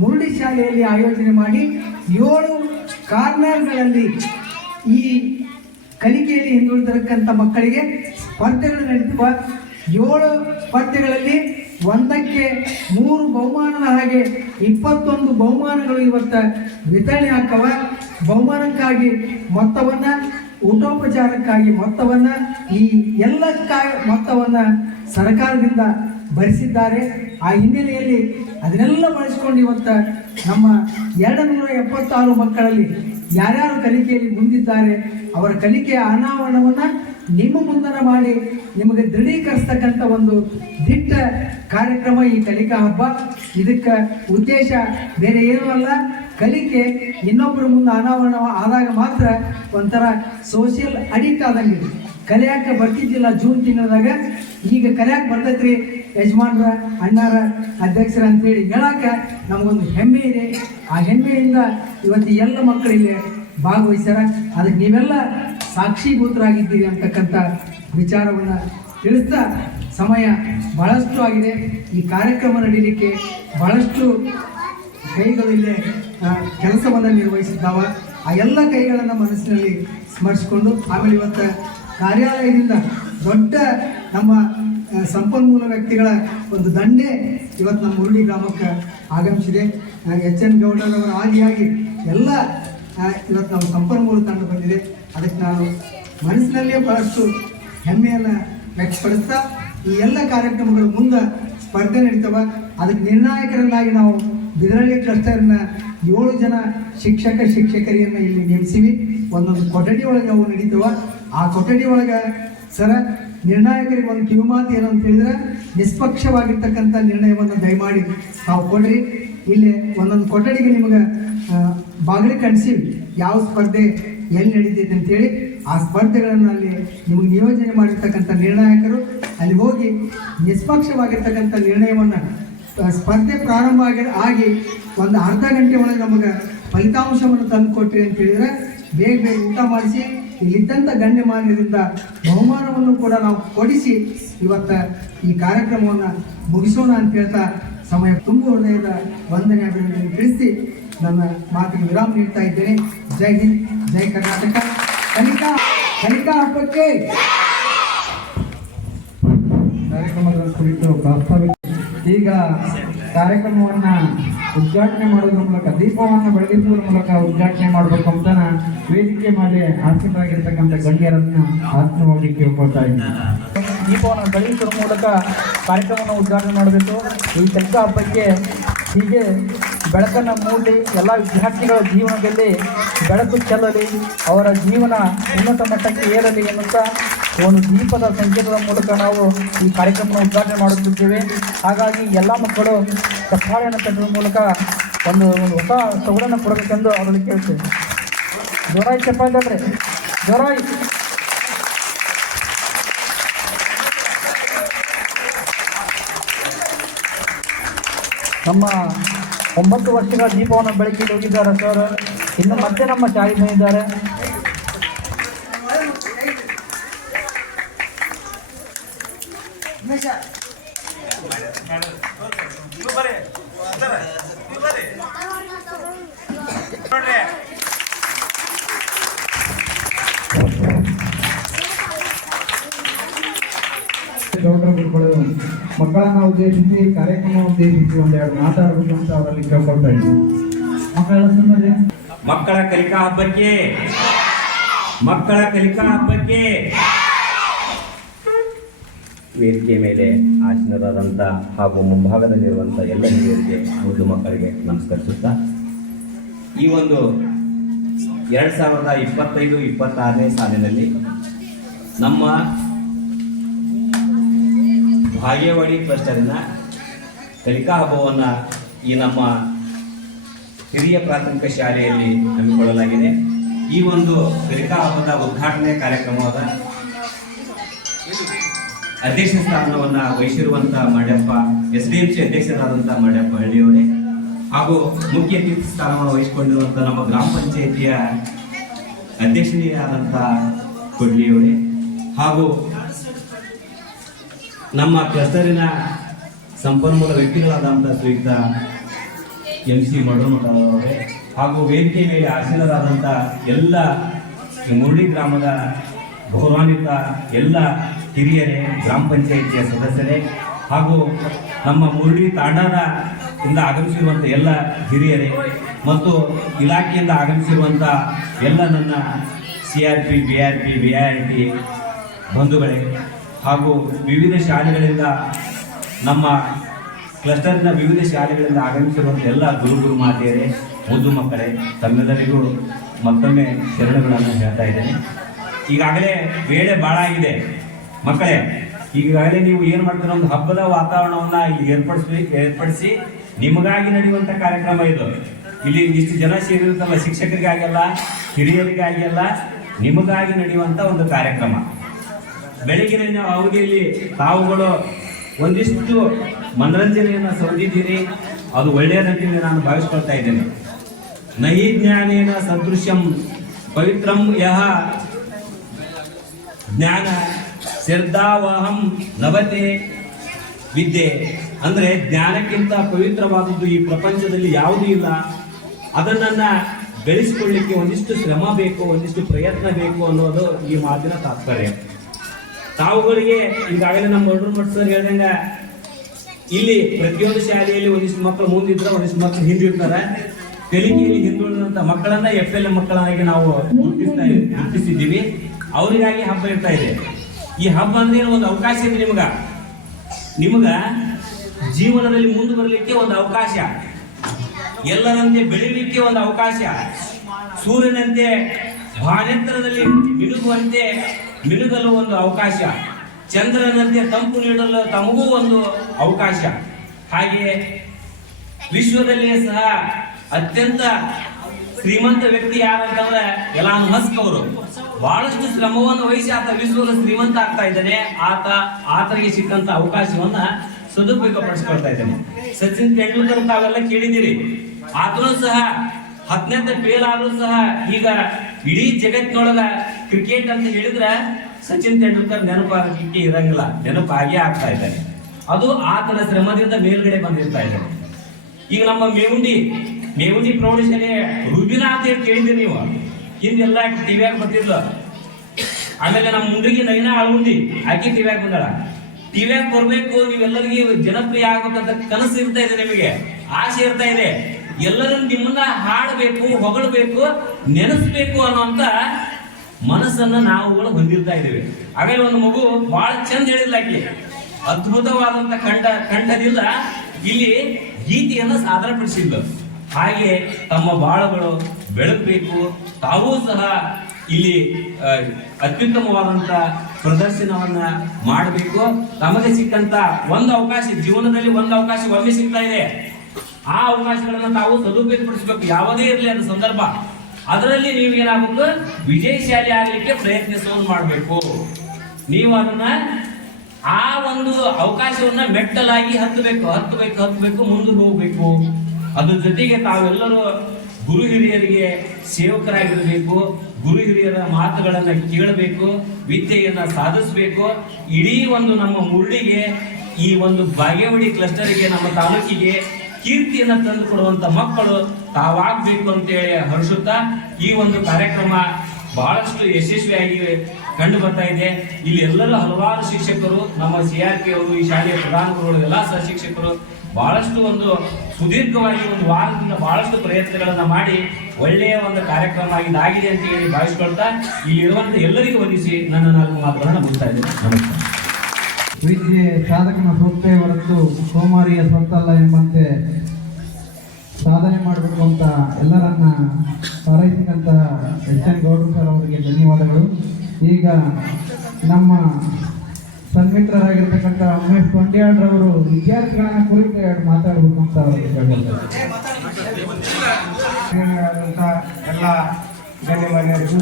ಮುರುಡಿ ಶಾಲೆಯಲ್ಲಿ ಆಯೋಜನೆ ಮಾಡಿ 7 ಕಾರ್ನರ್ಗಳಲ್ಲಿ ಈ ಕಲಿಕೆಯಲ್ಲಿ ಹಿಂದುಳಿದಿರತಕ್ಕಂಥ ಮಕ್ಕಳಿಗೆ ಸ್ಪರ್ಧೆಗಳು ನಡೆಯುವ 7 ಸ್ಪರ್ಧೆಗಳಲ್ಲಿ ಒಂದಕ್ಕೆ 3 ಬಹುಮಾನದ ಹಾಗೆ 21 ಬಹುಮಾನಗಳು ಇವತ್ತು ವಿತರಣೆ ಆಗ್ತವ. ಬಹುಮಾನಕ್ಕಾಗಿ ಮೊತ್ತವನ್ನು, ಊಟೋಪಚಾರಕ್ಕಾಗಿ ಮೊತ್ತವನ್ನು, ಈ ಎಲ್ಲಕ್ಕಾಗಿ ಮೊತ್ತವನ್ನು ಸರ್ಕಾರದಿಂದ ಭರಿಸಿದ್ದಾರೆ. ಆ ಹಿನ್ನೆಲೆಯಲ್ಲಿ ಅದನ್ನೆಲ್ಲ ಬಳಸಿಕೊಂಡು ಇವತ್ತು ನಮ್ಮ 276 ಮಕ್ಕಳಲ್ಲಿ ಯಾರ್ಯಾರು ಕಲಿಕೆಯಲ್ಲಿ ಮುಂದಿದ್ದಾರೆ ಅವರ ಕಲಿಕೆಯ ಅನಾವರಣವನ್ನು ನಿಮ್ಮ ಮುಂದನ ಮಾಡಿ ನಿಮಗೆ ದೃಢೀಕರಿಸ್ತಕ್ಕಂಥ ಒಂದು ದಿಟ್ಟ ಕಾರ್ಯಕ್ರಮ ಈ ಕಲಿಕಾ ಹಬ್ಬ. ಇದಕ್ಕೆ ಉದ್ದೇಶ ಬೇರೆ ಏನೂ ಅಲ್ಲ, ಕಲಿಕೆ ಇನ್ನೊಬ್ಬರ ಮುಂದೆ ಅನಾವರಣ ಆದಾಗ ಮಾತ್ರ ಒಂಥರ ಸೋಷಿಯಲ್ ಅಡಿಕ್ಟ್ ಆದಂಗೆ. ಕಲಿಯಾಕೆ ಬರ್ತಿದ್ದಿಲ್ಲ ಜೂನ್ ತಿಂಗಳದಾಗ, ಈಗ ಕಲಿಯಾಕೆ ಬರ್ತೈತ್ರಿ ಯಜಮಾನ್ರ ಅಣ್ಣಾರ ಅಧ್ಯಕ್ಷರ ಅಂತೇಳಿ ಹೇಳಕ್ಕೆ ನಮಗೊಂದು ಹೆಮ್ಮೆ ಇದೆ. ಆ ಹೆಮ್ಮೆಯಿಂದ ಇವತ್ತು ಎಲ್ಲ ಮಕ್ಕಳು ಇಲ್ಲಿ ಭಾಗವಹಿಸ್ಯಾರ. ಅದಕ್ಕೆ ನೀವೆಲ್ಲ ಸಾಕ್ಷೀಭೂತರಾಗಿದ್ದೀರಿ ಅಂತಕ್ಕಂಥ ವಿಚಾರವನ್ನು ತಿಳಿಸ್ತಾ ಸಮಯ ಭಾಳಷ್ಟು ಆಗಿದೆ. ಈ ಕಾರ್ಯಕ್ರಮ ನಡೀಲಿಕ್ಕೆ ಭಾಳಷ್ಟು ಕೈಗಳು ಇಲ್ಲೇ ಕೆಲಸವನ್ನು ನಿರ್ವಹಿಸಿದ್ದಾವ. ಆ ಎಲ್ಲ ಕೈಗಳನ್ನು ಮನಸ್ಸಿನಲ್ಲಿ ಸ್ಮರಿಸಿಕೊಂಡು ಆಮೇಲೆ ಇವತ್ತು ಕಾರ್ಯಾಲಯದಿಂದ ದೊಡ್ಡ ನಮ್ಮ ಸಂಪನ್ಮೂಲ ವ್ಯಕ್ತಿಗಳ ಒಂದು ದಂಡೆ ಇವತ್ತು ನಮ್ಮ ಮುರುಳಿ ಗ್ರಾಮಕ್ಕೆ ಆಗಮಿಸಿದೆ. ಎಚ್.ಎನ್. ಗೌಡರವರ ಆದಿಯಾಗಿ ಎಲ್ಲ ಇವತ್ತು ನಮ್ಮ ಸಂಪನ್ಮೂಲ ತಂಡ ಬಂದಿದೆ. ಅದಕ್ಕೆ ನಾನು ಮನಸ್ಸಿನಲ್ಲೇ ಭಾಳಷ್ಟು ಹೆಮ್ಮೆಯನ್ನು ವ್ಯಕ್ತಪಡಿಸ್ತಾ ಈ ಎಲ್ಲ ಕಾರ್ಯಕ್ರಮಗಳು ಮುಂದೆ ಸ್ಪರ್ಧೆ ನಡೀತವೆ. ಅದಕ್ಕೆ ನಿರ್ಣಾಯಕರನ್ನಾಗಿ ನಾವು ಬಿದರಳ್ಳಿ ಕ್ಲಸ್ಟರ್ನ 7 ಜನ ಶಿಕ್ಷಕರಿಯನ್ನು ಇಲ್ಲಿ ನೇಮಿಸಿವಿ. ಒಂದೊಂದು ಕೊಠಡಿ ಒಳಗೆ ಅವು ನಡೀತವೆ. ಆ ಕೊಠಡಿ ಒಳಗೆ ಸರ ನಿರ್ಣಾಯಕರಿಗೆ ಒಂದು ಕಿವಿಮಾತು ಏನಂತ ಹೇಳಿದ್ರೆ, ನಿಷ್ಪಕ್ಷವಾಗಿರ್ತಕ್ಕಂಥ ನಿರ್ಣಯವನ್ನು ದಯಮಾಡಿ ತಾವು ಕೊಡ್ರಿ. ಇಲ್ಲಿ ಒಂದೊಂದು ಕೊಠಡಿಗೆ ನಿಮಗೆ ಬಾಗಿಲು ಕಣಿಸಿವಿ ಯಾವ ಸ್ಪರ್ಧೆ ಎಲ್ಲಿ ನಡೀತೈತೆ ಅಂತೇಳಿ. ಆ ಸ್ಪರ್ಧೆಗಳನ್ನು ಅಲ್ಲಿ ನಿಮಗೆ ನಿಯೋಜನೆ ಮಾಡಿರ್ತಕ್ಕಂಥ ನಿರ್ಣಾಯಕರು ಅಲ್ಲಿ ಹೋಗಿ ನಿಷ್ಪಕ್ಷವಾಗಿರ್ತಕ್ಕಂಥ ನಿರ್ಣಯವನ್ನು ಸ್ಪರ್ಧೆ ಪ್ರಾರಂಭ ಆಗಿ ಒಂದು ಅರ್ಧ ಗಂಟೆ ಒಳಗೆ ನಮಗೆ ಫಲಿತಾಂಶವನ್ನು ತಂದು ಕೊಟ್ರಿ ಅಂತ ಹೇಳಿದರೆ ಬೇಗ ಬೇಗ ಊಟ ಮಾಡಿಸಿ ಇಲ್ಲಿದ್ದಂಥ ಗಣ್ಯಮಾನ್ಯರಿಂದ ಬಹುಮಾನವನ್ನು ಕೂಡ ನಾವು ಕೊಡಿಸಿ ಇವತ್ತು ಈ ಕಾರ್ಯಕ್ರಮವನ್ನು ಮುಗಿಸೋಣ ಅಂತ ಹೇಳ್ತಾ ಸಮಯ ತುಂಬ ಹೃದಯದ ವಂದನೆ ಅಭಿನಂದನೆ ತಿಳಿಸಿ ನನ್ನ ಮಾತಿಗೆ ವಿರಾಮ ನೀಡ್ತಾ ಇದ್ದೇನೆ. ಜೈ ಹಿಂದ್, ಜೈ ಕರ್ನಾಟಕ. ಕಲಿಕಾ ಹಬ್ಬಕ್ಕೆ ಕಾರ್ಯಕ್ರಮದ ಕುರಿತು ಪ್ರಾಸ್ತಾವಿಕ ಈಗ ಕಾರ್ಯಕ್ರಮವನ್ನು ಉದ್ಘಾಟನೆ ಮಾಡೋದ್ರ ಮೂಲಕ, ದೀಪವನ್ನು ಬೆಳಗಿಸುವುದರ ಮೂಲಕ ಉದ್ಘಾಟನೆ ಮಾಡಬೇಕು ಅಂತ ವೇದಿಕೆ ಮೇಲೆ ಆಸೀನರಾಗಿರ್ತಕ್ಕಂಥ ಗಣ್ಯರನ್ನು ಆತ್ಮವಾಗಿ ಕೇಳ್ಕೊಳ್ತಾ ಇದ್ದೀನಿ. ದೀಪವನ್ನು ಬೆಳಗಿಸುವ ಮೂಲಕ ಕಾರ್ಯಕ್ರಮವನ್ನು ಉದ್ಘಾಟನೆ ಮಾಡಬೇಕು. ಈ ಕಲಿಕಾ ಹಬ್ಬಕ್ಕೆ ಹೀಗೆ ಬೆಳಕನ್ನು ಮೂಡಲಿ, ಎಲ್ಲ ವಿದ್ಯಾರ್ಥಿಗಳ ಜೀವನದಲ್ಲಿ ಬೆಳಕು ಚೆಲ್ಲಲಿ, ಅವರ ಜೀವನ ಉನ್ನತ ಮಟ್ಟಕ್ಕೆ ಏರಲಿ ಎನ್ನುತ್ತಾ ಒಂದು ದೀಪದ ಸಂಕೇತದ ಮೂಲಕ ನಾವು ಈ ಕಾರ್ಯಕ್ರಮವನ್ನು ಉದ್ಘಾಟನೆ ಮಾಡುತ್ತಿದ್ದೇವೆ. ಹಾಗಾಗಿ ಎಲ್ಲ ಮಕ್ಕಳು ಚಪ್ಪಾಳೆಯನ್ನು ತಟ್ಟುವ ಮೂಲಕ ಒಂದು ಹೊಸ ಸೊಗಡನ್ನು ಕೊಡಬೇಕೆಂದು ಅವರಲ್ಲಿ ಕೇಳ್ತೇವೆ. ಜೋರಾಯಿ ಚಪ್ಪಾಳೆ ತಟ್ರೆ, ಜೋರಾಯಿ. ನಮ್ಮ 9 ವರ್ಷಗಳ ದೀಪವನ್ನು ಬೆಳಕಿಗೆ ಹೋಗಿದ್ದಾರೆ ಸರ್. ಇನ್ನು ಮತ್ತೆ ನಮ್ಮ ಶಾಲೆ ಬಂದಿದ್ದಾರೆ. ಗೌಡ್ರ ಗುರುಗಳು ಮಕ್ಕಳನ್ನ ಉದ್ದೇಶಿಸಿ ಕಾರ್ಯಕ್ರಮ ಉದ್ದೇಶಿಸಿ ಒಂದೆರಡು ಮಾತಾಡಬೇಕು ಅಂತ ಅವರಲ್ಲಿ ಕೇಳ್ಕೊಳ್ತಾ ಇದ್ದೀನಿ. ಮಕ್ಕಳ ಕಲಿಕಾ ಹಬ್ಬಕ್ಕೆ ವೇದಿಕೆ ಮೇಲೆ ಆಸೀನರಾದಂಥ ಹಾಗೂ ಮುಂಭಾಗದಲ್ಲಿರುವಂಥ ಎಲ್ಲ ಹಿರಿಯರಿಗೆ ಮುದ್ದು ಮಕ್ಕಳಿಗೆ ನಮಸ್ಕರಿಸುತ್ತಾ ಈ ಒಂದು 2025-26ನೇ ಸಾಲಿನಲ್ಲಿ ನಮ್ಮ ಭಾಗ್ಯವಾಡಿ ಕ್ಲಸ್ಟರಿನ ಕಲಿಕಾ ಹಬ್ಬವನ್ನು ಈ ನಮ್ಮ ಹಿರಿಯ ಪ್ರಾಥಮಿಕ ಶಾಲೆಯಲ್ಲಿ ಹಮ್ಮಿಕೊಳ್ಳಲಾಗಿದೆ. ಈ ಒಂದು ಕಲಿಕಾ ಹಬ್ಬದ ಉದ್ಘಾಟನೆ ಕಾರ್ಯಕ್ರಮದ ಅಧ್ಯಕ್ಷ ಸ್ಥಾನವನ್ನು ವಹಿಸಿರುವಂಥ ಮಡ್ಯಪ್ಪ SDMC ಅಧ್ಯಕ್ಷರಾದಂಥ ಮಡ್ಯಪ್ಪ ಹಳ್ಳಿಯವರೇ ಹಾಗೂ ಮುಖ್ಯ ಅತಿಥಿ ಸ್ಥಾನವನ್ನು ವಹಿಸಿಕೊಂಡಿರುವಂಥ ನಮ್ಮ ಗ್ರಾಮ ಪಂಚಾಯಿತಿಯ ಅಧ್ಯಕ್ಷರಾದಂಥ ಕೊಡ್ಲಿಯವರೇ ಹಾಗೂ ನಮ್ಮ ಕ್ಲಸ್ಟರಿನ ಸಂಪನ್ಮೂಲ ವ್ಯಕ್ತಿಗಳಾದಂಥ ಶ್ರೀಯುತ MC ಮಡೋಮಠರವರೇ ಹಾಗೂ ವೇದಿಕೆ ಮೇಲೆ ಆಸೀನರಾದಂಥ ಎಲ್ಲ ಮುರುಳಿ ಗ್ರಾಮದ ಗೌರವಾನ್ವಿತ ಎಲ್ಲ ಹಿರಿಯರೇ, ಗ್ರಾಮ ಪಂಚಾಯಿತಿಯ ಸದಸ್ಯರೇ ಹಾಗೂ ನಮ್ಮ ಮುರುಳಿ ತಾಂಡದ ಇಂದ ಆಗಮಿಸಿರುವಂಥ ಎಲ್ಲ ಹಿರಿಯರೇ ಮತ್ತು ಇಲಾಖೆಯಿಂದ ಆಗಮಿಸಿರುವಂಥ ಎಲ್ಲ ನನ್ನ CRP, BRP, BIRT ಬಂಧುಗಳೇ ಹಾಗೂ ವಿವಿಧ ಶಾಲೆಗಳಿಂದ ನಮ್ಮ ಕ್ಲಸ್ಟರ್ನ ವಿವಿಧ ಶಾಲೆಗಳಿಂದ ಆಗಮಿಸಿರುವಂಥ ಎಲ್ಲ ಗುರು ಮಾತೆಯರೇ, ಮುದ್ದು ಮಕ್ಕಳೇ, ತಮ್ಮೆಲ್ಲರಿಗೂ ಮತ್ತೊಮ್ಮೆ ಶರಣಗಳನ್ನು ಹೇಳ್ತಾ ಇದ್ದೇನೆ. ಈಗಾಗಲೇ ವೇಳೆ ಭಾಳ ಆಗಿದೆ ಮಕ್ಕಳೇ. ಈಗಾಗಲೇ ನೀವು ಏನು ಮಾಡ್ತೀರ, ಒಂದು ಹಬ್ಬದ ವಾತಾವರಣವನ್ನು ಇಲ್ಲಿ ಏರ್ಪಡಿಸಿ ನಿಮಗಾಗಿ ನಡೆಯುವಂಥ ಕಾರ್ಯಕ್ರಮ ಇದು. ಇಲ್ಲಿ ಇಷ್ಟು ಜನ ಸೇರಿರುತ್ತಲ್ಲ, ಶಿಕ್ಷಕರಿಗಾಗಿಲ್ಲ, ಹಿರಿಯರಿಗಾಗಿಲ್ಲ, ನಿಮಗಾಗಿ ನಡೆಯುವಂಥ ಒಂದು ಕಾರ್ಯಕ್ರಮ. ಬೆಳಗಿನ ಅವಧಿಯಲ್ಲಿ ತಾವುಗಳು ಒಂದಿಷ್ಟು ಮನರಂಜನೆಯನ್ನು ಸೌದಿದ್ದೀರಿ, ಅದು ಒಳ್ಳೆಯದಂತೆ ನಾನು ಭಾವಿಸ್ಕೊಳ್ತಾ ಇದ್ದೇನೆ. ನಹಿ ಜ್ಞಾನೇನ ಸದೃಶ್ಯಂ ಪವಿತ್ರಂ ಯಹ ಜ್ಞಾನ ಶ್ರದ್ಧಾವಹಂ ಲಭತೆ ವಿದ್ಯೆ. ಅಂದ್ರೆ ಜ್ಞಾನಕ್ಕಿಂತ ಪವಿತ್ರವಾದದ್ದು ಈ ಪ್ರಪಂಚದಲ್ಲಿ ಯಾವುದೂ ಇಲ್ಲ. ಅದನ್ನ ಬೆಳೆಸಿಕೊಳ್ಳಿಕ್ಕೆ ಒಂದಿಷ್ಟು ಶ್ರಮ ಬೇಕು, ಒಂದಿಷ್ಟು ಪ್ರಯತ್ನ ಬೇಕು ಅನ್ನೋದು ಈ ಮಾತಿನ ತಾತ್ಪರ್ಯ. ತಾವುಗಳಿಗೆ ಈಗಾಗಲೇ ನಮ್ಮ ಮಠ ಸರ್ ಹೇಳ್ದಂಗ ಇಲ್ಲಿ ಪ್ರತಿಯೊಂದು ಶಾಲೆಯಲ್ಲಿ ಒಂದಿಷ್ಟು ಮಕ್ಕಳು ಮುಂದಿದ್ರೆ ಒಂದಿಷ್ಟು ಮಕ್ಕಳು ಹಿಂದಿರ್ತಾರೆ. ಕಲಿಕೆಯಲ್ಲಿ ಹಿಂದುಳಿದಂತ ಮಕ್ಕಳನ್ನ FLM ಮಕ್ಕಳಾಗಿ ನಾವು ಗುರುತಿಸಿದ್ದೀವಿ. ಅವರಿಗಾಗಿ ಹಬ್ಬ ಇರ್ತಾ ಇದೆ. ಈ ಹಬ್ಬ ಅಂದ್ರೆ ಒಂದು ಅವಕಾಶ ಇದೆ ನಿಮಗ ಜೀವನದಲ್ಲಿ ಮುಂದೆ ಬರಲಿಕ್ಕೆ ಒಂದು ಅವಕಾಶ, ಎಲ್ಲರಂತೆ ಬೆಳೀಲಿಕ್ಕೆ ಒಂದು ಅವಕಾಶ, ಸೂರ್ಯನಂತೆ ಭಾನೆತ್ತರದಲ್ಲಿ ಮಿನುಗಲು ಒಂದು ಅವಕಾಶ, ಚಂದ್ರನಂತೆ ತಂಪು ನೀಡಲು ತಮಗೂ ಒಂದು ಅವಕಾಶ. ಹಾಗೆ ವಿಶ್ವದಲ್ಲಿಯೇ ಸಹ ಅತ್ಯಂತ ಶ್ರೀಮಂತ ವ್ಯಕ್ತಿ ಯಾರಂತಂದ್ರೆ ಎಲಾನ್ ಮಸ್ಕ್ ಅವರು ಬಹಳಷ್ಟು ಶ್ರಮವನ್ನು ವಹಿಸಿ ಆತ ವಿಶ್ವದ ಶ್ರೀಮಂತ ಆಗ್ತಾ ಇದ್ದಾನೆ. ಆತನಿಗೆ ಸಿಕ್ಕಂತ ಅವಕಾಶವನ್ನ ಸದುಪಯೋಗಪಡಿಸ್ಕೊಳ್ತಾ ಇದ್ದಾನೆ. ಸಚಿನ್ ತೆಂಡೂಲ್ಕರ್ ತಾವೆಲ್ಲ ಕೇಳಿದ್ದೀರಿ, ಆತನು ಸಹ 10ನೇ ಫೇಲ್ ಆದ್ರೂ ಸಹ ಈಗ ಇಡೀ ಜಗತ್ತಿನೊಳಗ ಕ್ರಿಕೆಟ್ ಅಂತ ಹೇಳಿದ್ರೆ ಸಚಿನ್ ತೆಂಡೂಲ್ಕರ್ ನೆನಪಾಗಲಿಕ್ಕೆ ಇರಂಗಿಲ್ಲ, ನೆನಪಾಗೇ ಆಗ್ತಾ ಇದ್ದಾರೆ. ಅದು ಆತನ ಶ್ರಮದಿಂದ ಮೇಲ್ಗಡೆ ಬಂದಿರ್ತಾ ಇದ್ದಾರೆ. ಈಗ ನಮ್ಮ ಮೇವುಂಡಿ ಪ್ರೌಢಶಾಲೆ ರುಬಿನಾ ಅಂತ ಹೇಳಿ ಕೇಳಿದ್ದೀರಿ ನೀವು, ಹಿಂದೆಲ್ಲ ಟಿವಿಯಾಗ ಬರ್ತಿದ್ಲು. ಆಮೇಲೆ ನಮ್ಮ ಮುಂಡ್ರಿಗೆ ನೈನಾ ಅಳಗುಂಡಿ ಆಕಿ ಟಿವಿಯಾಗ ಬಂದಾಳ. ಟಿವಿಯಾಗ ಬರ್ಬೇಕು, ನೀವೆಲ್ಲರಿಗೆ ಜನಪ್ರಿಯ ಆಗ್ಬೇಕಂತ ಕನಸು ಇರ್ತಾ ಇದೆ, ನಿಮಗೆ ಆಸೆ ಇರ್ತಾ ಇದೆ. ಎಲ್ಲರೂ ನಿಮ್ಮನ್ನ ಹಾಡಬೇಕು, ಹೊಗಳಬೇಕು, ನೆನೆಸ್ಬೇಕು ಅನ್ನೋಂತ ಮನಸ್ಸನ್ನ ನಾವುಗಳು ಹೊಂದಿರ್ತಾ ಇದ್ದೇವೆ. ಆಮೇಲೆ ಒಂದು ಮಗು ಬಹಳ ಚಂದ ಹೇಳಿಲ್ಲ, ಆಕೆ ಅದ್ಭುತವಾದಂತ ಕಂಠದಿಂದ ಇಲ್ಲಿ ಗೀತೆಯನ್ನು ಸಾದರಪಡಿಸಿದ್ಲು. ಹಾಗೆ ತಮ್ಮ ಬಾಳಗಳು ಬೆಳಗಬೇಕು, ತಾವೂ ಸಹ ಇಲ್ಲಿ ಅತ್ಯುತ್ತಮವಾದಂತ ಪ್ರದರ್ಶನವನ್ನ ಮಾಡಬೇಕು. ತಮಗೆ ಸಿಕ್ಕಂತ ಒಂದು ಅವಕಾಶ, ಜೀವನದಲ್ಲಿ ಒಂದು ಅವಕಾಶ ಒಮ್ಮೆ ಸಿಗ್ತಾ ಇದೆ. ಆ ಅವಕಾಶಗಳನ್ನ ತಾವು ಸದುಪಯೋಗಪಡಿಸಬೇಕು, ಯಾವುದೇ ಇರಲಿ ಅದು ಸಂದರ್ಭ. ಅದರಲ್ಲಿ ನೀವು ಏನಾಗಬೇಕು, ವಿಜಯಶಾಲಿ ಆಗಲಿಕ್ಕೆ ಪ್ರಯತ್ನಿಸೋದು ಮಾಡಬೇಕು. ನೀವು ಅದನ್ನ ಆ ಒಂದು ಅವಕಾಶವನ್ನ ಮೆಟ್ಟಲಾಗಿ ಹತ್ತಬೇಕು, ಮುಂದೆ ಹೋಗ್ಬೇಕು. ಅದ್ರ ಜೊತೆಗೆ ತಾವೆಲ್ಲರೂ ಗುರು ಹಿರಿಯರಿಗೆ ಸೇವಕರಾಗಿರಬೇಕು, ಗುರು ಹಿರಿಯರ ಮಾತುಗಳನ್ನ ಕೇಳಬೇಕು, ವಿದ್ಯೆಯನ್ನ ಸಾಧಿಸಬೇಕು. ಇಡೀ ಒಂದು ನಮ್ಮ ಮುರುಳಿಗೆ, ಈ ಒಂದು ಬಾಗೇವಾಡಿ ಕ್ಲಸ್ಟರ್ಗೆ, ನಮ್ಮ ತಾಲೂಕಿಗೆ ಕೀರ್ತಿಯನ್ನ ತಂದು ಕೊಡುವಂತ ಮಕ್ಕಳು ತಾವಾಗಬೇಕು ಅಂತೇಳಿ ಹರ್ಷುತ್ತಾ ಈ ಒಂದು ಕಾರ್ಯಕ್ರಮ ಬಹಳಷ್ಟು ಯಶಸ್ವಿಯಾಗಿ ಕಂಡು ಬರ್ತಾ ಇದೆ. ಇಲ್ಲಿ ಎಲ್ಲರೂ ಹಲವಾರು ಶಿಕ್ಷಕರು, ನಮ್ಮ CRP ಅವರು, ಈ ಶಾಲೆಯ ಪ್ರಧಾನ ಗುರುಗಳು, ಎಲ್ಲಾ ಸಹ ಶಿಕ್ಷಕರು ಬಹಳಷ್ಟು ಒಂದು ಸುದೀರ್ಘವಾಗಿ ಒಂದು ವಾರದಿಂದ ಬಹಳಷ್ಟು ಪ್ರಯತ್ನಗಳನ್ನ ಮಾಡಿ ಒಳ್ಳೆಯ ಒಂದು ಕಾರ್ಯಕ್ರಮ ಇದಾಗಿದೆ ಅಂತ ಹೇಳಿ ಭಾವಿಸ್ಕೊಳ್ತಾ ಇಲ್ಲಿರುವಂತ ಎಲ್ಲರಿಗೂ ವಂದಿಸಿ ನನ್ನ 4 ಮಾತುಗಳನ್ನ ಮುಗಿಸ್ತಾ ಇದ್ದೇನೆ. ನಮಸ್ಕಾರ. ವಿದ್ಯೆ ಸಾಧಕನ ಸೂಕ್ತೇ ಹೊರತು ಸೋಮಾರಿಯ ಸ್ವತ್ತಲ್ಲ ಎಂಬಂತೆ ಸಾಧನೆ ಮಾಡಬೇಕು ಅಂತ ಎಲ್ಲರನ್ನ ಹಾರೈಸಿದಂತಹ SN ಗೌಡ್ರು ಸರ್ ಅವರಿಗೆ ಧನ್ಯವಾದಗಳು. ಈಗ ನಮ್ಮ ಸನ್ಮಿತ್ರರಾಗಿರ್ತಕ್ಕಂಥ ಉಮೇಶ್ ಕೊಂಡ್ಯಾಳ್ರವರು ವಿದ್ಯಾರ್ಥಿಗಳನ್ನ ಕುರಿತು ಮಾತಾಡಬೇಕು ಅಂತ ಅವರಿಗೆ ಎಲ್ಲ ಗಣ್ಯಮಾನ್ಯರಿಗೂ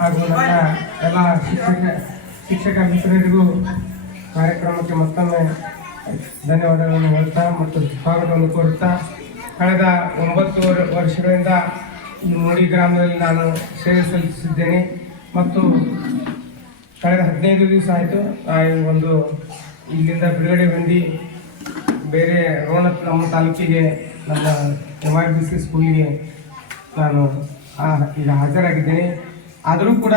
ಹಾಗೂ ನನ್ನ ಎಲ್ಲ ಶಿಕ್ಷಕ ಮಿತ್ರರಿಗೂ ಕಾರ್ಯಕ್ರಮಕ್ಕೆ ಮತ್ತೊಮ್ಮೆ ಧನ್ಯವಾದಗಳನ್ನು ಹೇಳ್ತಾ ಮತ್ತು ಸ್ವಾಗತವನ್ನು ಕೋರುತ್ತಾ, ಕಳೆದ 9 ವರ್ಷಗಳಿಂದ ಈ ಮೂಡಿ ಗ್ರಾಮದಲ್ಲಿ ನಾನು ಸೇವೆ ಸಲ್ಲಿಸಿದ್ದೇನೆ ಮತ್ತು ಕಳೆದ 15 ದಿವಸ ಆಯಿತು ಒಂದು ಇಲ್ಲಿಂದ ಬಿಡುಗಡೆ ಹೊಂದಿ ಬೇರೆ ರೋಣತ್ ನಮ್ಮ ತಾಲೂಕಿಗೆ ನಮ್ಮ MIBC ಸ್ಕೂಲಿಗೆ ನಾನು ಈಗ ಹಾಜರಾಗಿದ್ದೇನೆ. ಆದರೂ ಕೂಡ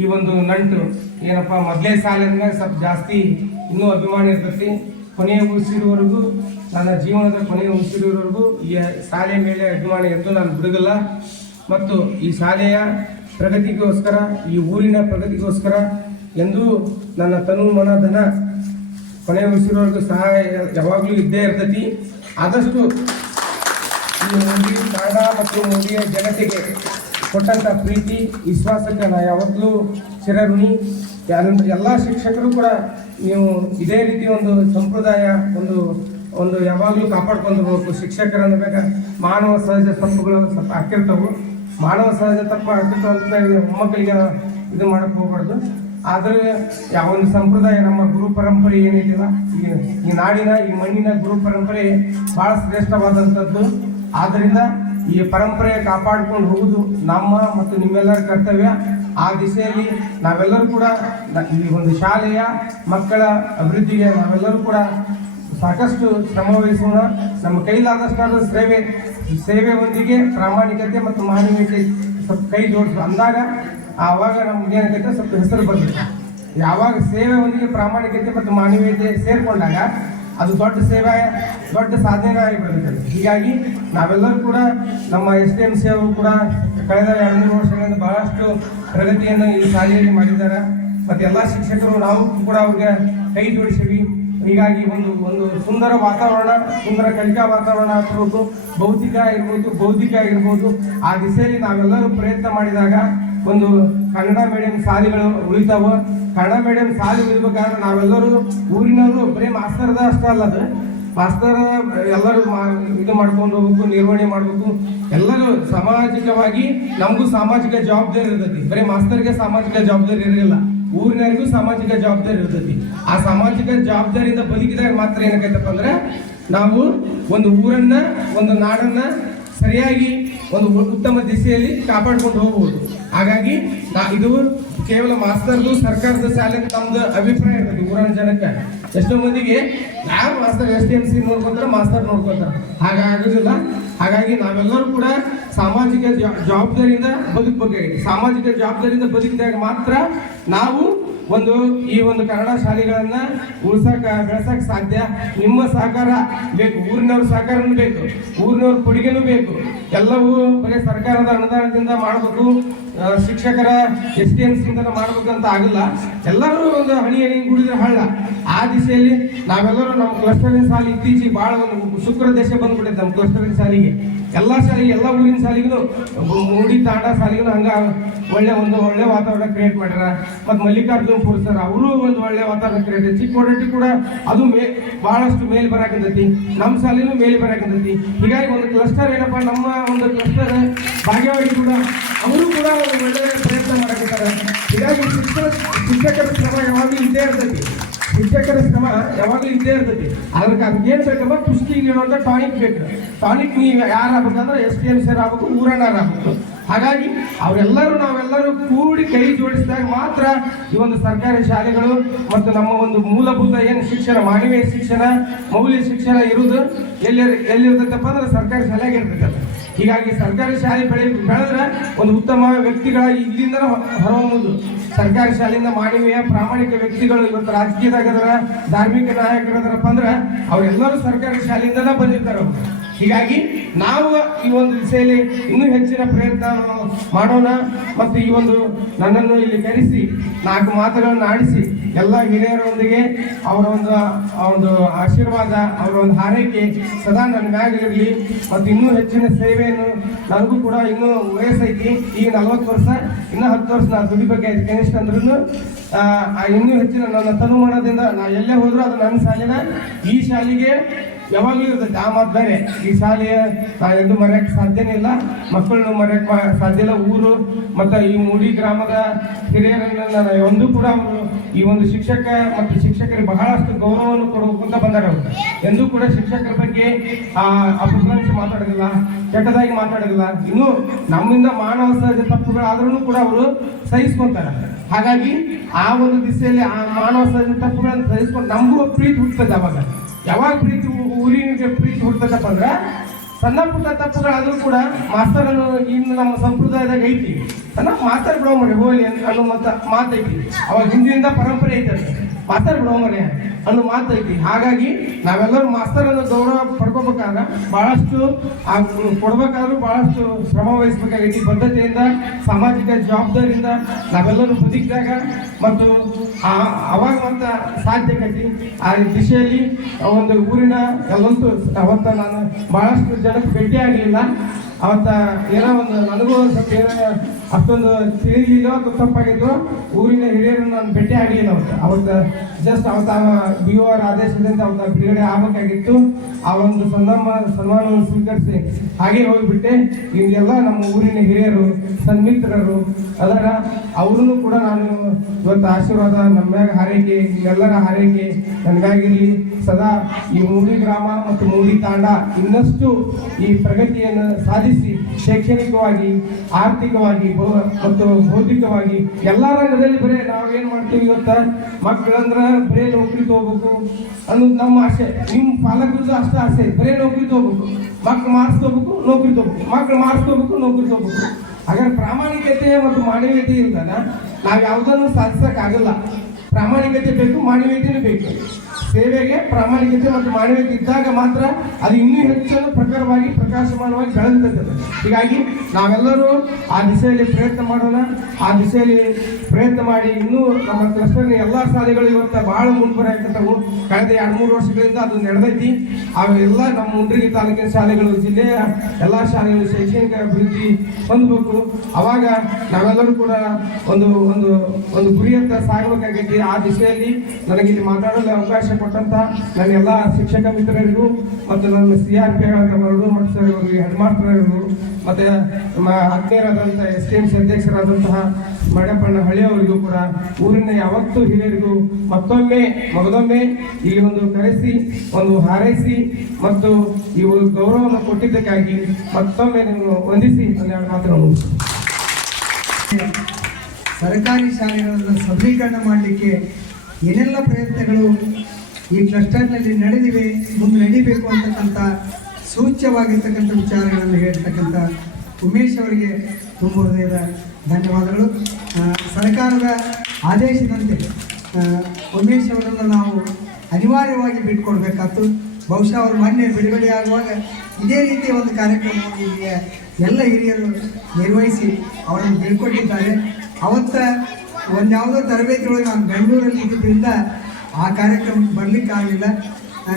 ಈ ಒಂದು ನಂಟು ಏನಪ್ಪ, ಮೊದಲೇ ಸಾಲಿನ ಸ್ವಲ್ಪ ಜಾಸ್ತಿ ಇನ್ನೂ ಅಭಿಮಾನ ಇರ್ತೈತಿ. ಕೊನೆಯ ಉಸಿರುವರೆಗೂ, ನನ್ನ ಜೀವನದ ಕೊನೆಯ ಉಸಿರುವರೆಗೂ ಈ ಶಾಲೆಯ ಮೇಲೆ ಅಭಿಮಾನ ಎಂದು ನಾನು ಬಿಡುಗಲ್ಲ. ಮತ್ತು ಈ ಶಾಲೆಯ ಪ್ರಗತಿಗೋಸ್ಕರ, ಈ ಊರಿನ ಪ್ರಗತಿಗೋಸ್ಕರ ಎಂದೂ ನನ್ನ ತನು ಮನ ಧನ ಕೊನೆಯ ಉಸಿರುವರೆಗೂ ಸಹಾಯ ಯಾವಾಗಲೂ ಇದ್ದೇ ಇರ್ತೈತಿ. ಆದಷ್ಟು ಈ ಮೂಡಿ ತಾಣ ಮತ್ತು ಮೂಡಿಯ ಜನತೆಗೆ ಕೊಟ್ಟಂಥ ಪ್ರೀತಿ ವಿಶ್ವಾಸಕ್ಕೆ ನಾನು ಯಾವಾಗಲೂ ಚಿರಋಣಿ. ಎಲ್ಲ ಶಿಕ್ಷಕರು ಕೂಡ ನೀವು ಇದೇ ರೀತಿ ಒಂದು ಸಂಪ್ರದಾಯ ಒಂದು ಯಾವಾಗಲೂ ಕಾಪಾಡ್ಕೊಂಡು ಹೋಗ್ಬೇಕು. ಶಿಕ್ಷಕರನ್ನು ಬೇಕಾ ಮಾನವ ಸಹಜ ತಪ್ಪುಗಳು ಸ್ವಲ್ಪ ಹಾಕಿರ್ತಾವೆ. ಮಾನವ ಸಹಜ ತಪ್ಪು ಹಾಕಿರ್ತಾವೆ ಅಂತ ಮೊಮ್ಮಕ್ಕಳಿಗೆ ಇದು ಮಾಡೋಕ್ಕೆ ಹೋಗ್ಬಾರ್ದು. ಆದ್ರೆ ಯಾವ ಒಂದು ಸಂಪ್ರದಾಯ ನಮ್ಮ ಗುರು ಪರಂಪರೆ ಏನಿದೆಯಲ್ಲ ಈ ನಾಡಿನ ಈ ಮಣ್ಣಿನ ಗುರು ಪರಂಪರೆ ಬಹಳ ಶ್ರೇಷ್ಠವಾದಂಥದ್ದು. ಆದ್ದರಿಂದ ಈ ಪರಂಪರೆ ಕಾಪಾಡಿಕೊಂಡು ಹೋಗುವುದು ನಮ್ಮ ಮತ್ತು ನಿಮ್ಮೆಲ್ಲರ ಕರ್ತವ್ಯ. ಆ ದಿಶೆಯಲ್ಲಿ ನಾವೆಲ್ಲರೂ ಕೂಡ ಈ ಒಂದು ಶಾಲೆಯ ಮಕ್ಕಳ ಅಭಿವೃದ್ಧಿಗೆ ನಾವೆಲ್ಲರೂ ಕೂಡ ಸಾಕಷ್ಟು ಶ್ರಮ ವಹಿಸೋಣ. ನಮ್ಮ ಕೈಲಾದಷ್ಟಾದ ಸೇವೆಯೊಂದಿಗೆ ಪ್ರಾಮಾಣಿಕತೆ ಮತ್ತು ಮಾನವೀಯತೆ ಸ್ವಲ್ಪ ಕೈ ಜೋಡಿಸು ಅಂದಾಗ ಆವಾಗ ನಮ್ಗೆ ಏನಾಗೈತೆ ಸ್ವಲ್ಪ ಹೆಸರು ಬರ್ತದೆ. ಯಾವಾಗ ಸೇವೆಯೊಂದಿಗೆ ಪ್ರಾಮಾಣಿಕತೆ ಮತ್ತು ಮಾನವೀಯತೆ ಸೇರಿಕೊಂಡಾಗ ಅದು ದೊಡ್ಡ ಸೇವೆ, ದೊಡ್ಡ ಸಾಧನೆ ಆಗಿಬಿಡುತ್ತದೆ. ಹೀಗಾಗಿ ನಾವೆಲ್ಲರೂ ಕೂಡ ನಮ್ಮ STMC ಅವರು ಕೂಡ ಕಳೆದ 2-3 ವರ್ಷಗಳಿಂದ ಬಹಳಷ್ಟು ಪ್ರಗತಿಯನ್ನು ಈ ಶಾಲೆಯಲ್ಲಿ ಮಾಡಿದ್ದಾರೆ. ಮತ್ತು ಎಲ್ಲ ಶಿಕ್ಷಕರು ನಾವು ಕೂಡ ಅವ್ರಿಗೆ ಕೈ ಜೋಡಿಸಿವಿ. ಹೀಗಾಗಿ ಒಂದು ಸುಂದರ ವಾತಾವರಣ, ಸುಂದರ ಕಲಿಕಾ ವಾತಾವರಣ ಆಗಿರ್ಬೋದು, ಭೌತಿಕ ಆಗಿರ್ಬೋದು, ಬೌದ್ಧಿಕ ಆಗಿರ್ಬೋದು, ಆ ದಿಸೆಯಲ್ಲಿ ನಾವೆಲ್ಲರೂ ಪ್ರಯತ್ನ ಮಾಡಿದಾಗ ಒಂದು ಕನ್ನಡ ಮೀಡಿಯಂ ಶಾಲೆಗಳು ಉಳಿತಾವ. ಕನ್ನಡ ಮೀಡಿಯಂ ಶಾಲೆ ಉಳಿಬೇಕಾದ್ರೆ ನಾವೆಲ್ಲರೂ ಊರಿನವರು ಬರೀ ಮಾಸ್ತರ್ದ ಅಷ್ಟೇ ಅಲ್ಲ, ಅದು ಮಾಸ್ತರ್ ಎಲ್ಲರೂ ಇದು ಮಾಡ್ಕೊಂಡು ಹೋಗ್ಬೇಕು, ನಿರ್ವಹಣೆ ಮಾಡಬೇಕು. ಎಲ್ಲರೂ ಸಾಮಾಜಿಕವಾಗಿ ನಮಗೂ ಸಾಮಾಜಿಕ ಜವಾಬ್ದಾರಿ ಇರ್ತೈತಿ. ಬರೀ ಮಾಸ್ತರ್ಗೆ ಸಾಮಾಜಿಕ ಜವಾಬ್ದಾರಿ ಇರಲಿಲ್ಲ, ಊರಿನವರಿಗೂ ಸಾಮಾಜಿಕ ಜವಾಬ್ದಾರಿ ಇರ್ತೈತಿ. ಆ ಸಾಮಾಜಿಕ ಜವಾಬ್ದಾರಿಯಿಂದ ಬದುಕಿದಾಗ ಮಾತ್ರ ಏನಾಗೈತಪ್ಪ ಅಂದ್ರೆ ನಾವು ಒಂದು ಊರನ್ನ, ಒಂದು ನಾಡನ್ನ ಸರಿಯಾಗಿ ಒಂದು ಉತ್ತಮ ದಿಸೆಯಲ್ಲಿ ಕಾಪಾಡ್ಕೊಂಡು ಹೋಗ್ಬೋದು. ಹಾಗಾಗಿ ಇದು ಕೇವಲ ಮಾಸ್ತರ್ದು ಸರ್ಕಾರದ ಶಾಲೆ ನಮ್ದು ಅಭಿಪ್ರಾಯ ಇರ್ತದೆ. ಊರಿನ ಜನಕ್ಕೆ ಎಷ್ಟೋ ಮಂದಿಗೆ ಯಾವ ಮಾಸ್ತರ್ STMC ನೋಡ್ಕೊಂತಾರೆ, ಮಾಸ್ತರ್ ನೋಡ್ಕೊಂತಾರೆ, ಹಾಗಾಗೋದಿಲ್ಲ. ಹಾಗಾಗಿ ನಾವೆಲ್ಲರೂ ಕೂಡ ಸಾಮಾಜಿಕ ಜವಾಬ್ದಾರಿಯಿಂದ ಬದುಕಬೇಕಾಗಿದೆ. ಸಾಮಾಜಿಕ ಜವಾಬ್ದಾರಿಯಿಂದ ಬದುಕಿದಾಗ ಮಾತ್ರ ನಾವು ಈ ಒಂದು ಕನ್ನಡ ಶಾಲೆಗಳನ್ನ ಬೆಳೆಸಕ್ ಸಾಧ್ಯ. ನಿಮ್ಮ ಸಹಕಾರ ಬೇಕು, ಊರಿನವ್ರ ಸಹಕಾರನೂ ಬೇಕು, ಊರಿನವ್ರ ಕೊಡುಗೆನೂ ಬೇಕು. ಎಲ್ಲವೂ ಬರೀ ಸರ್ಕಾರದ ಅನುದಾನದಿಂದ ಮಾಡಬೇಕು, ಶಿಕ್ಷಕರ STMC ಇಂದ ಮಾಡ್ಬೇಕಂತ ಆಗಲ್ಲ. ಎಲ್ಲರೂ ಒಂದು ಹಣಿ ಗುಡಿದ್ರೆ ಹಳ್ಳ. ಆ ದಿಶೆಯಲ್ಲಿ ನಾವೆಲ್ಲರೂ ನಮ್ಮ ಕ್ಲಸ್ಟರಿನ ಶಾಲೆ ಇತ್ತೀಚೆಗೆ ಬಹಳ ಒಂದು ಶುಕ್ರ ದೇಶ ಬಂದ್ಬಿಟ್ಟಿದೆ ನಮ್ಮ ಕ್ಲಸ್ಟರಿನ ಶಾಲೆಗೆ. ಎಲ್ಲ ಶಾಲೆಗೆ, ಎಲ್ಲ ಊರಿನ ಶಾಲೆಗೂ, ಮೂಡಿ ತಾಂಡ ಶಾಲೆಗೂ ಹಂಗ ಒಳ್ಳೆ ವಾತಾವರಣ ಕ್ರಿಯೇಟ್ ಮಾಡ್ಯಾರ. ಮತ್ತು ಮಲ್ಲಿಕಾರ್ಜುನ್ ಸರ್ ಅವರು ಒಂದು ಒಳ್ಳೆ ವಾತಾವರಣ ಕ್ರಿಯೇಟ್. ಚಿಕ್ಕೋಡಟ್ಟಿ ಕೂಡ ಅದು ಬಹಳಷ್ಟು ಮೇಲೆ ಬರಾಕಂತೈತಿ, ನಮ್ಮ ಶಾಲೆನೂ ಮೇಲೆ ಬರಾಕಂತೈತಿ. ಹೀಗಾಗಿ ಒಂದು ಕ್ಲಸ್ಟರ್ ಏನಪ್ಪ, ನಮ್ಮ ಒಂದು ಕ್ಲಸ್ಟರ್ ಭಾಗ್ಯವಾಗಿ ಕೂಡ ಅವರು ಕೂಡ ಒಂದು ಒಳ್ಳೆಯ ಪ್ರಯತ್ನ ಮಾಡಕತ್ತಾರೆ. ಹೀಗಾಗಿ ಶಿಕ್ಷಕರ ಶ್ರಮ ಯಾವಾಗಲೂ ಇದ್ದೇ ಇರ್ತೈತಿ. ಅದಕ್ಕೆ ಏನ್ ಬೇಕಪ್ಪ, ಪುಷ್ಟಿ ನೀಡುವಂತ ಟಾನಿಕ್ ಬೇಕು. ಟಾನಿಕ್ ನೀವು ಯಾರಾಗಬೇಕಂದ್ರೆ STMC ಆಗ್ಬೇಕು, ಊರಣ್ಣಾರ ಆಗ್ಬೇಕು. ಹಾಗಾಗಿ ನಾವೆಲ್ಲರೂ ಕೂಡಿ ಕೈ ಜೋಡಿಸಿದಾಗ ಮಾತ್ರ ಈ ಒಂದು ಸರ್ಕಾರಿ ಶಾಲೆಗಳು ಮತ್ತು ನಮ್ಮ ಒಂದು ಮೂಲಭೂತ ಏನು ಶಿಕ್ಷಣ, ಮಾನವೀಯ ಶಿಕ್ಷಣ, ಮೌಲ್ಯ ಶಿಕ್ಷಣ ಇರುವುದು ಎಲ್ಲಿರ್ತೈತಪ್ಪ ಅಂದ್ರೆ ಸರ್ಕಾರಿ ಶಾಲೆಗೆ ಇರ್ತೈತಲ್ಲ. ಹೀಗಾಗಿ ಸರ್ಕಾರಿ ಶಾಲೆ ಬೆಳೆದ್ರೆ ಒಂದು ಉತ್ತಮ ವ್ಯಕ್ತಿಗಳಾಗಿ ಇಲ್ಲಿಂದ ಹೊರಹೊಮ್ಮುದು. ಸರ್ಕಾರಿ ಶಾಲೆಯಿಂದ ಮಾನವೀಯ ಪ್ರಾಮಾಣಿಕ ವ್ಯಕ್ತಿಗಳು ಇವತ್ತು ರಾಜಕೀಯದಾಗದ್ರ, ಧಾರ್ಮಿಕ ನಾಯಕರದರಪ್ಪ ಅಂದ್ರೆ ಅವರೆಲ್ಲರೂ ಸರ್ಕಾರಿ ಶಾಲೆಯಿಂದನೇ ಬಂದಿರ್ತಾರೆ. ಹೀಗಾಗಿ ನಾವು ಈ ಒಂದು ದಿಸೆಯಲ್ಲಿ ಇನ್ನೂ ಹೆಚ್ಚಿನ ಪ್ರಯತ್ನ ಮಾಡೋಣ. ಮತ್ತು ಈ ಒಂದು ನನ್ನನ್ನು ಇಲ್ಲಿ ಕರೆಸಿ 4 ಮಾತುಗಳನ್ನು ಆಡಿಸಿ ಎಲ್ಲ ಹಿರಿಯರೊಂದಿಗೆ ಅವರ ಒಂದು ಆಶೀರ್ವಾದ, ಅವರ ಒಂದು ಹಾರೈಕೆ ಸದಾ ನನ್ನ ಮ್ಯಾಗಿರಲಿ. ಮತ್ತು ಇನ್ನೂ ಹೆಚ್ಚಿನ ಸೇವೆಯನ್ನು ನನಗೂ ಕೂಡ ಇನ್ನೂ ವಯಸ್ಸೈತಿ, ಈಗ 40 ವರ್ಷ, ಇನ್ನೂ 10 ವರ್ಷ ನಾನು ದುಡಿಬೇಕಾಯ್ತು ಕನಿಷ್ಠ ಅಂದ್ರೂ. ಇನ್ನೂ ಹೆಚ್ಚಿನ ನನ್ನ ತನುಮಾನದಿಂದ ನಾ ಎಲ್ಲೇ ಹೋದ್ರೂ ಅದು ನನ್ನ ಶಾಲೆನ, ಈ ಶಾಲೆಗೆ ಯಾವಾಗಲೂ ಇರ್ತೈತೆ. ಆ ಮಾತು ಬೇರೆ. ಈ ಶಾಲೆಯ ನಾನೆಂದು ಮರೆಯಕ್ಕೆ ಸಾಧ್ಯನೇ ಇಲ್ಲ, ಮಕ್ಕಳನ್ನು ಮರೆಯಕ್ಕೆ ಸಾಧ್ಯ ಇಲ್ಲ. ಊರು ಮತ್ತು ಈ ಮೂಡಿ ಗ್ರಾಮದ ಹಿರಿಯರನ್ನ ಒಂದು ಕೂಡ ಅವರು ಈ ಒಂದು ಶಿಕ್ಷಕ ಮತ್ತು ಶಿಕ್ಷಕರಿಗೆ ಬಹಳಷ್ಟು ಗೌರವವನ್ನು ಕೊಡಬೇಕಂತ ಬಂದಾರೆ. ಅವರು ಎಂದೂ ಕೂಡ ಶಿಕ್ಷಕರ ಬಗ್ಗೆ ಅಪಪ್ರಂಶ ಮಾತಾಡೋದಿಲ್ಲ, ಕೆಟ್ಟದಾಗಿ ಮಾತಾಡೋದಿಲ್ಲ. ಇನ್ನು ನಮ್ಮಿಂದ ಮಾನವ ಸಹಜ ತಪ್ಪುಗಳಾದ್ರೂ ಕೂಡ ಅವರು ಸಹಿಸ್ಕೊಂತಾರೆ. ಹಾಗಾಗಿ ಆ ಒಂದು ದಿಸೆಯಲ್ಲಿ ಆ ಮಾನವ ಸಹಜ ತಪ್ಪುಗಳನ್ನು ಸಹಿಸ್ಕೊಂಡು ನಮಗೂ ಪ್ರೀತಿ ಹುಟ್ಟುತ್ತದೆ. ಯಾವಾಗ ಪ್ರೀತಿ ಊರಿಗೆ ಪ್ರೀತಿ ಹುಡ್ತದಪ್ಪ ಅಂದ್ರೆ ಸಣ್ಣ ಪುಟ್ಟ ತಪ್ಪುಗಳಾದ್ರೂ ಕೂಡ ಮಾಸ್ತರನ್ನು ಇನ್ನು ನಮ್ಮ ಸಂಪ್ರದಾಯದಾಗ ಐತಿ, ಮಾಸ್ತರ್ ಬಿಡೋ ಮರಿ ಹೋಲಿ ಅನ್ನೋ ಮಾತೈತಿ. ಅವಾಗ ಹಿಂದಿನಿಂದ ಪರಂಪರೆ ಐತದೆ, ಮಾಸ್ತರ್ ಬಿಡೋ ಮರಿ ಅನ್ನೋ ಮಾತೈತಿ. ಹಾಗಾಗಿ ನಾವೆಲ್ಲರೂ ಮಾಸ್ತರನ್ನು ಗೌರವ ಪಡ್ಕೋಬೇಕಾದ್ರೆ ಬಹಳಷ್ಟು ಕೊಡ್ಬೇಕಾದ್ರೂ ಬಹಳಷ್ಟು ಶ್ರಮ ವಹಿಸ್ಬೇಕಾಗೈತಿ. ಬದ್ಧತೆಯಿಂದ, ಸಾಮಾಜಿಕ ಜವಾಬ್ದಾರಿಯಿಂದ ನಾವೆಲ್ಲರೂ ಬದುಕಿದಾಗ ಮತ್ತು ಅವಾಗ ಅಂತ ಸಾಧ್ಯಕೈತಿ. ಆ ದಿಶೆಯಲ್ಲಿ ಒಂದು ಊರಿನ ಎಲ್ಲಂತೂ ಅವತ್ತ ನಾನು ಬಹಳಷ್ಟು ಜನಕ್ಕೆ ಭೇಟಿ ಆಗಲಿಲ್ಲ. ಅವತ್ತ ಏನೋ ಒಂದು ನನಗೂ ಸ್ವಲ್ಪ ಏನೋ ಅಷ್ಟೊಂದು ತಿಳಿಲಿಲ್ಲ ಅಥವಾ ತಪ್ಪಾಗಿದ್ದು ಊರಿನ ಹಿರಿಯರನ್ನು ನಾನು ಭೇಟಿ ಆಗಲಿಲ್ಲ ಅವತ್ತು ಜಸ್ಟ್ ಬಿ ಓ ಆದೇಶದಿಂದ ಅವತ್ತ ಬಿಡುಗಡೆ ಆಗಬೇಕಾಗಿತ್ತು. ಆ ಒಂದು ಸನ್ಮಾನವನ್ನು ಸ್ವೀಕರಿಸಿ ಹಾಗೆ ಹೋಗಿಬಿಟ್ಟೆ. ಇಲ್ಲೆಲ್ಲ ನಮ್ಮ ಊರಿನ ಹಿರಿಯರು ಸನ್ಮಿತ್ರರು ಅದರ ಅವ್ರನ್ನು ಕೂಡ ನಾನು ಇವತ್ತು ಆಶೀರ್ವಾದ ನಮ್ಮ ಮ್ಯಾಗ ಹಾರೈಕೆ ಎಲ್ಲರ ಹಾರೈಕೆ ನನಗಾಗಿರಲಿ. ಸದಾ ಈ ಮೂಡಿ ಗ್ರಾಮ ಮತ್ತು ಮೂಡಿ ತಾಂಡ ಇನ್ನಷ್ಟು ಈ ಪ್ರಗತಿಯನ್ನು ಸಾಧಿಸಿ ಶೈಕ್ಷಣಿಕವಾಗಿ, ಆರ್ಥಿಕವಾಗಿ ಮತ್ತು ಭೌತಿಕವಾಗಿ ಎಲ್ಲ ರಂಗದಲ್ಲಿ ಬರೀ ನಾವೇನು ಮಾಡ್ತೀವಿ ಇವತ್ತು ಮಕ್ಕಳಂದ್ರೆ ಬರೀ ನೌಕರಿ ತಗೋಬೇಕು ಅನ್ನೋದು ನಮ್ಮ ಆಸೆ. ನಿಮ್ಮ ಪಾಲಕರದ್ದು ಅಷ್ಟೇ ಆಸೆ, ಬರೀ ನೌಕರಿ ತಗೋಬೇಕು, ಮಕ್ಳು ಮಾರ್ಕ್ಸ್ ತಗೋಬೇಕು, ನೌಕರಿ ತಗೋಬೇಕು, ಮಕ್ಳು ಮಾರ್ಕ್ಸ್ ತಗೋಬೇಕು, ನೌಕರಿ ತಗೋಬೇಕು. ಹಾಗಾದ್ರೆ ಪ್ರಾಮಾಣಿಕತೆ ಮತ್ತು ಮಾನವೀಯತೆ ಇಲ್ದಾನ ನಾವು ಯಾವುದನ್ನು ಸಾಧಿಸೋಕ್ಕಾಗಲ್ಲ. ಪ್ರಾಮಾಣಿಕತೆ ಬೇಕು, ಮಾನವೀಯತೆಯೂ ಬೇಕು. ಸೇವೆಗೆ ಪ್ರಾಮಾಣಿಕತೆ ಮತ್ತು ಮಾನವೀಯತೆ ಇದ್ದಾಗ ಮಾತ್ರ ಅದು ಇನ್ನೂ ಹೆಚ್ಚು ಪ್ರಖರವಾಗಿ ಪ್ರಕಾಶಮಾನವಾಗಿ ಬೆಳೆದುತ್ತದೆ. ಹೀಗಾಗಿ ನಾವೆಲ್ಲರೂ ಆ ದಿಶೆಯಲ್ಲಿ ಪ್ರಯತ್ನ ಮಾಡೋಣ. ಆ ದಿಶೆಯಲ್ಲಿ ಪ್ರಯತ್ನ ಮಾಡಿ ಇನ್ನೂ ನಮ್ಮ ಕ್ಲಸ್ಟರ್ನ ಎಲ್ಲ ಶಾಲೆಗಳು ಇವತ್ತು ಬಹಳ ಮುಂದುವರೆಯಾಗ್ತವೆ. ಕಳೆದ 2-3 ವರ್ಷಗಳಿಂದ ಅದು ನಡೆದೈತಿ. ಅವೆಲ್ಲ ನಮ್ಮ ಮುಂಡ್ರಿಗಿ ತಾಲೂಕಿನ ಶಾಲೆಗಳು, ಜಿಲ್ಲೆಯ ಎಲ್ಲ ಶಾಲೆಗಳು ಶೈಕ್ಷಣಿಕ ಅಭಿವೃದ್ಧಿ ಹೊಂದಬೇಕು. ಅವಾಗ ನಾವೆಲ್ಲರೂ ಕೂಡ ಒಂದು ಒಂದು ಒಂದು ಗುರಿಯತ್ತ ಸಾಗಬೇಕಾಗೈತಿ. ಆ ದಿಶೆಯಲ್ಲಿ ನನಗೆ ಇಲ್ಲಿ ಮಾತಾಡಲು ಅವಕಾಶ ಕೊಟ್ಟಂತ ನನ್ನ ಎಲ್ಲ ಶಿಕ್ಷಕ ಮಿತ್ರರಿಗೂ ಮತ್ತು ನನ್ನ CRP ಮರಡು ಮಠ ಸರ್ ಅವರಿಗೆ, ಹೆಡ್ ಮಾಸ್ಟರ್ ಅವರಿಗೂ, ಮತ್ತು ನಮ್ಮ ಆತ್ಮೀಯರಾದಂಥ STMC ಅಧ್ಯಕ್ಷರಾದಂತಹ ಮಡಪಣ್ಣ ಹಳ್ಳಿಯವರಿಗೂ ಕೂಡ ಊರಿನ ಯಾವತ್ತೂ ಹಿರಿಯರಿಗೂ ಮಗದೊಮ್ಮೆ ಇಲ್ಲಿ ಒಂದು ಕರೆಸಿ ಒಂದು ಹಾರೈಸಿ ಮತ್ತು ಈ ಗೌರವವನ್ನು ಕೊಟ್ಟಿದ್ದಕ್ಕಾಗಿ ಮತ್ತೊಮ್ಮೆ ನಾನು ವಂದಿಸಿ ಒಂದೆರಡು ಮಾತುಗಳು. ಸರ್ಕಾರಿ ಶಾಲೆಗಳನ್ನು ಸಬಲೀಕರಣ ಮಾಡಲಿಕ್ಕೆ ಏನೆಲ್ಲ ಪ್ರಯತ್ನಗಳು ಈ ಕ್ಲಸ್ಟರ್ನಲ್ಲಿ ನಡೆದಿವೆ, ಮುಂದೆ ನಡೀಬೇಕು ಅಂತಕ್ಕಂಥ ಸೂಚ್ಯವಾಗಿರ್ತಕ್ಕಂಥ ವಿಚಾರಗಳನ್ನು ಹೇಳ್ತಕ್ಕಂಥ ಉಮೇಶ್ ಅವರಿಗೆ ತುಂಬ ಹೃದಯದ ಧನ್ಯವಾದಗಳು. ಸರ್ಕಾರದ ಆದೇಶದಂತೆ ಉಮೇಶ್ ಅವರನ್ನು ನಾವು ಅನಿವಾರ್ಯವಾಗಿ ಬಿಟ್ಕೊಡ್ಬೇಕಾಯ್ತು. ಬಹುಶಃ ಅವರು ಮೊನ್ನೆ ಬಿಡುಗಡೆ ಆಗುವಾಗ ಇದೇ ರೀತಿಯ ಒಂದು ಕಾರ್ಯಕ್ರಮವನ್ನು ಇಲ್ಲಿಯ ಎಲ್ಲ ಹಿರಿಯರು ನಿರ್ವಹಿಸಿ ಅವರನ್ನು ಬೀಳ್ಕೊಟ್ಟಿದ್ದಾರೆ. ಅವತ್ತ ಒಂದು ಯಾವುದೋ ತರಬೇತಿ ಒಳಗೆ ನಾನು ಬೆಂಗಳೂರಲ್ಲಿ ಇದ್ದಿದ್ದರಿಂದ ಆ ಕಾರ್ಯಕ್ರಮಕ್ಕೆ ಬರಲಿಕ್ಕಾಗಲಿಲ್ಲ.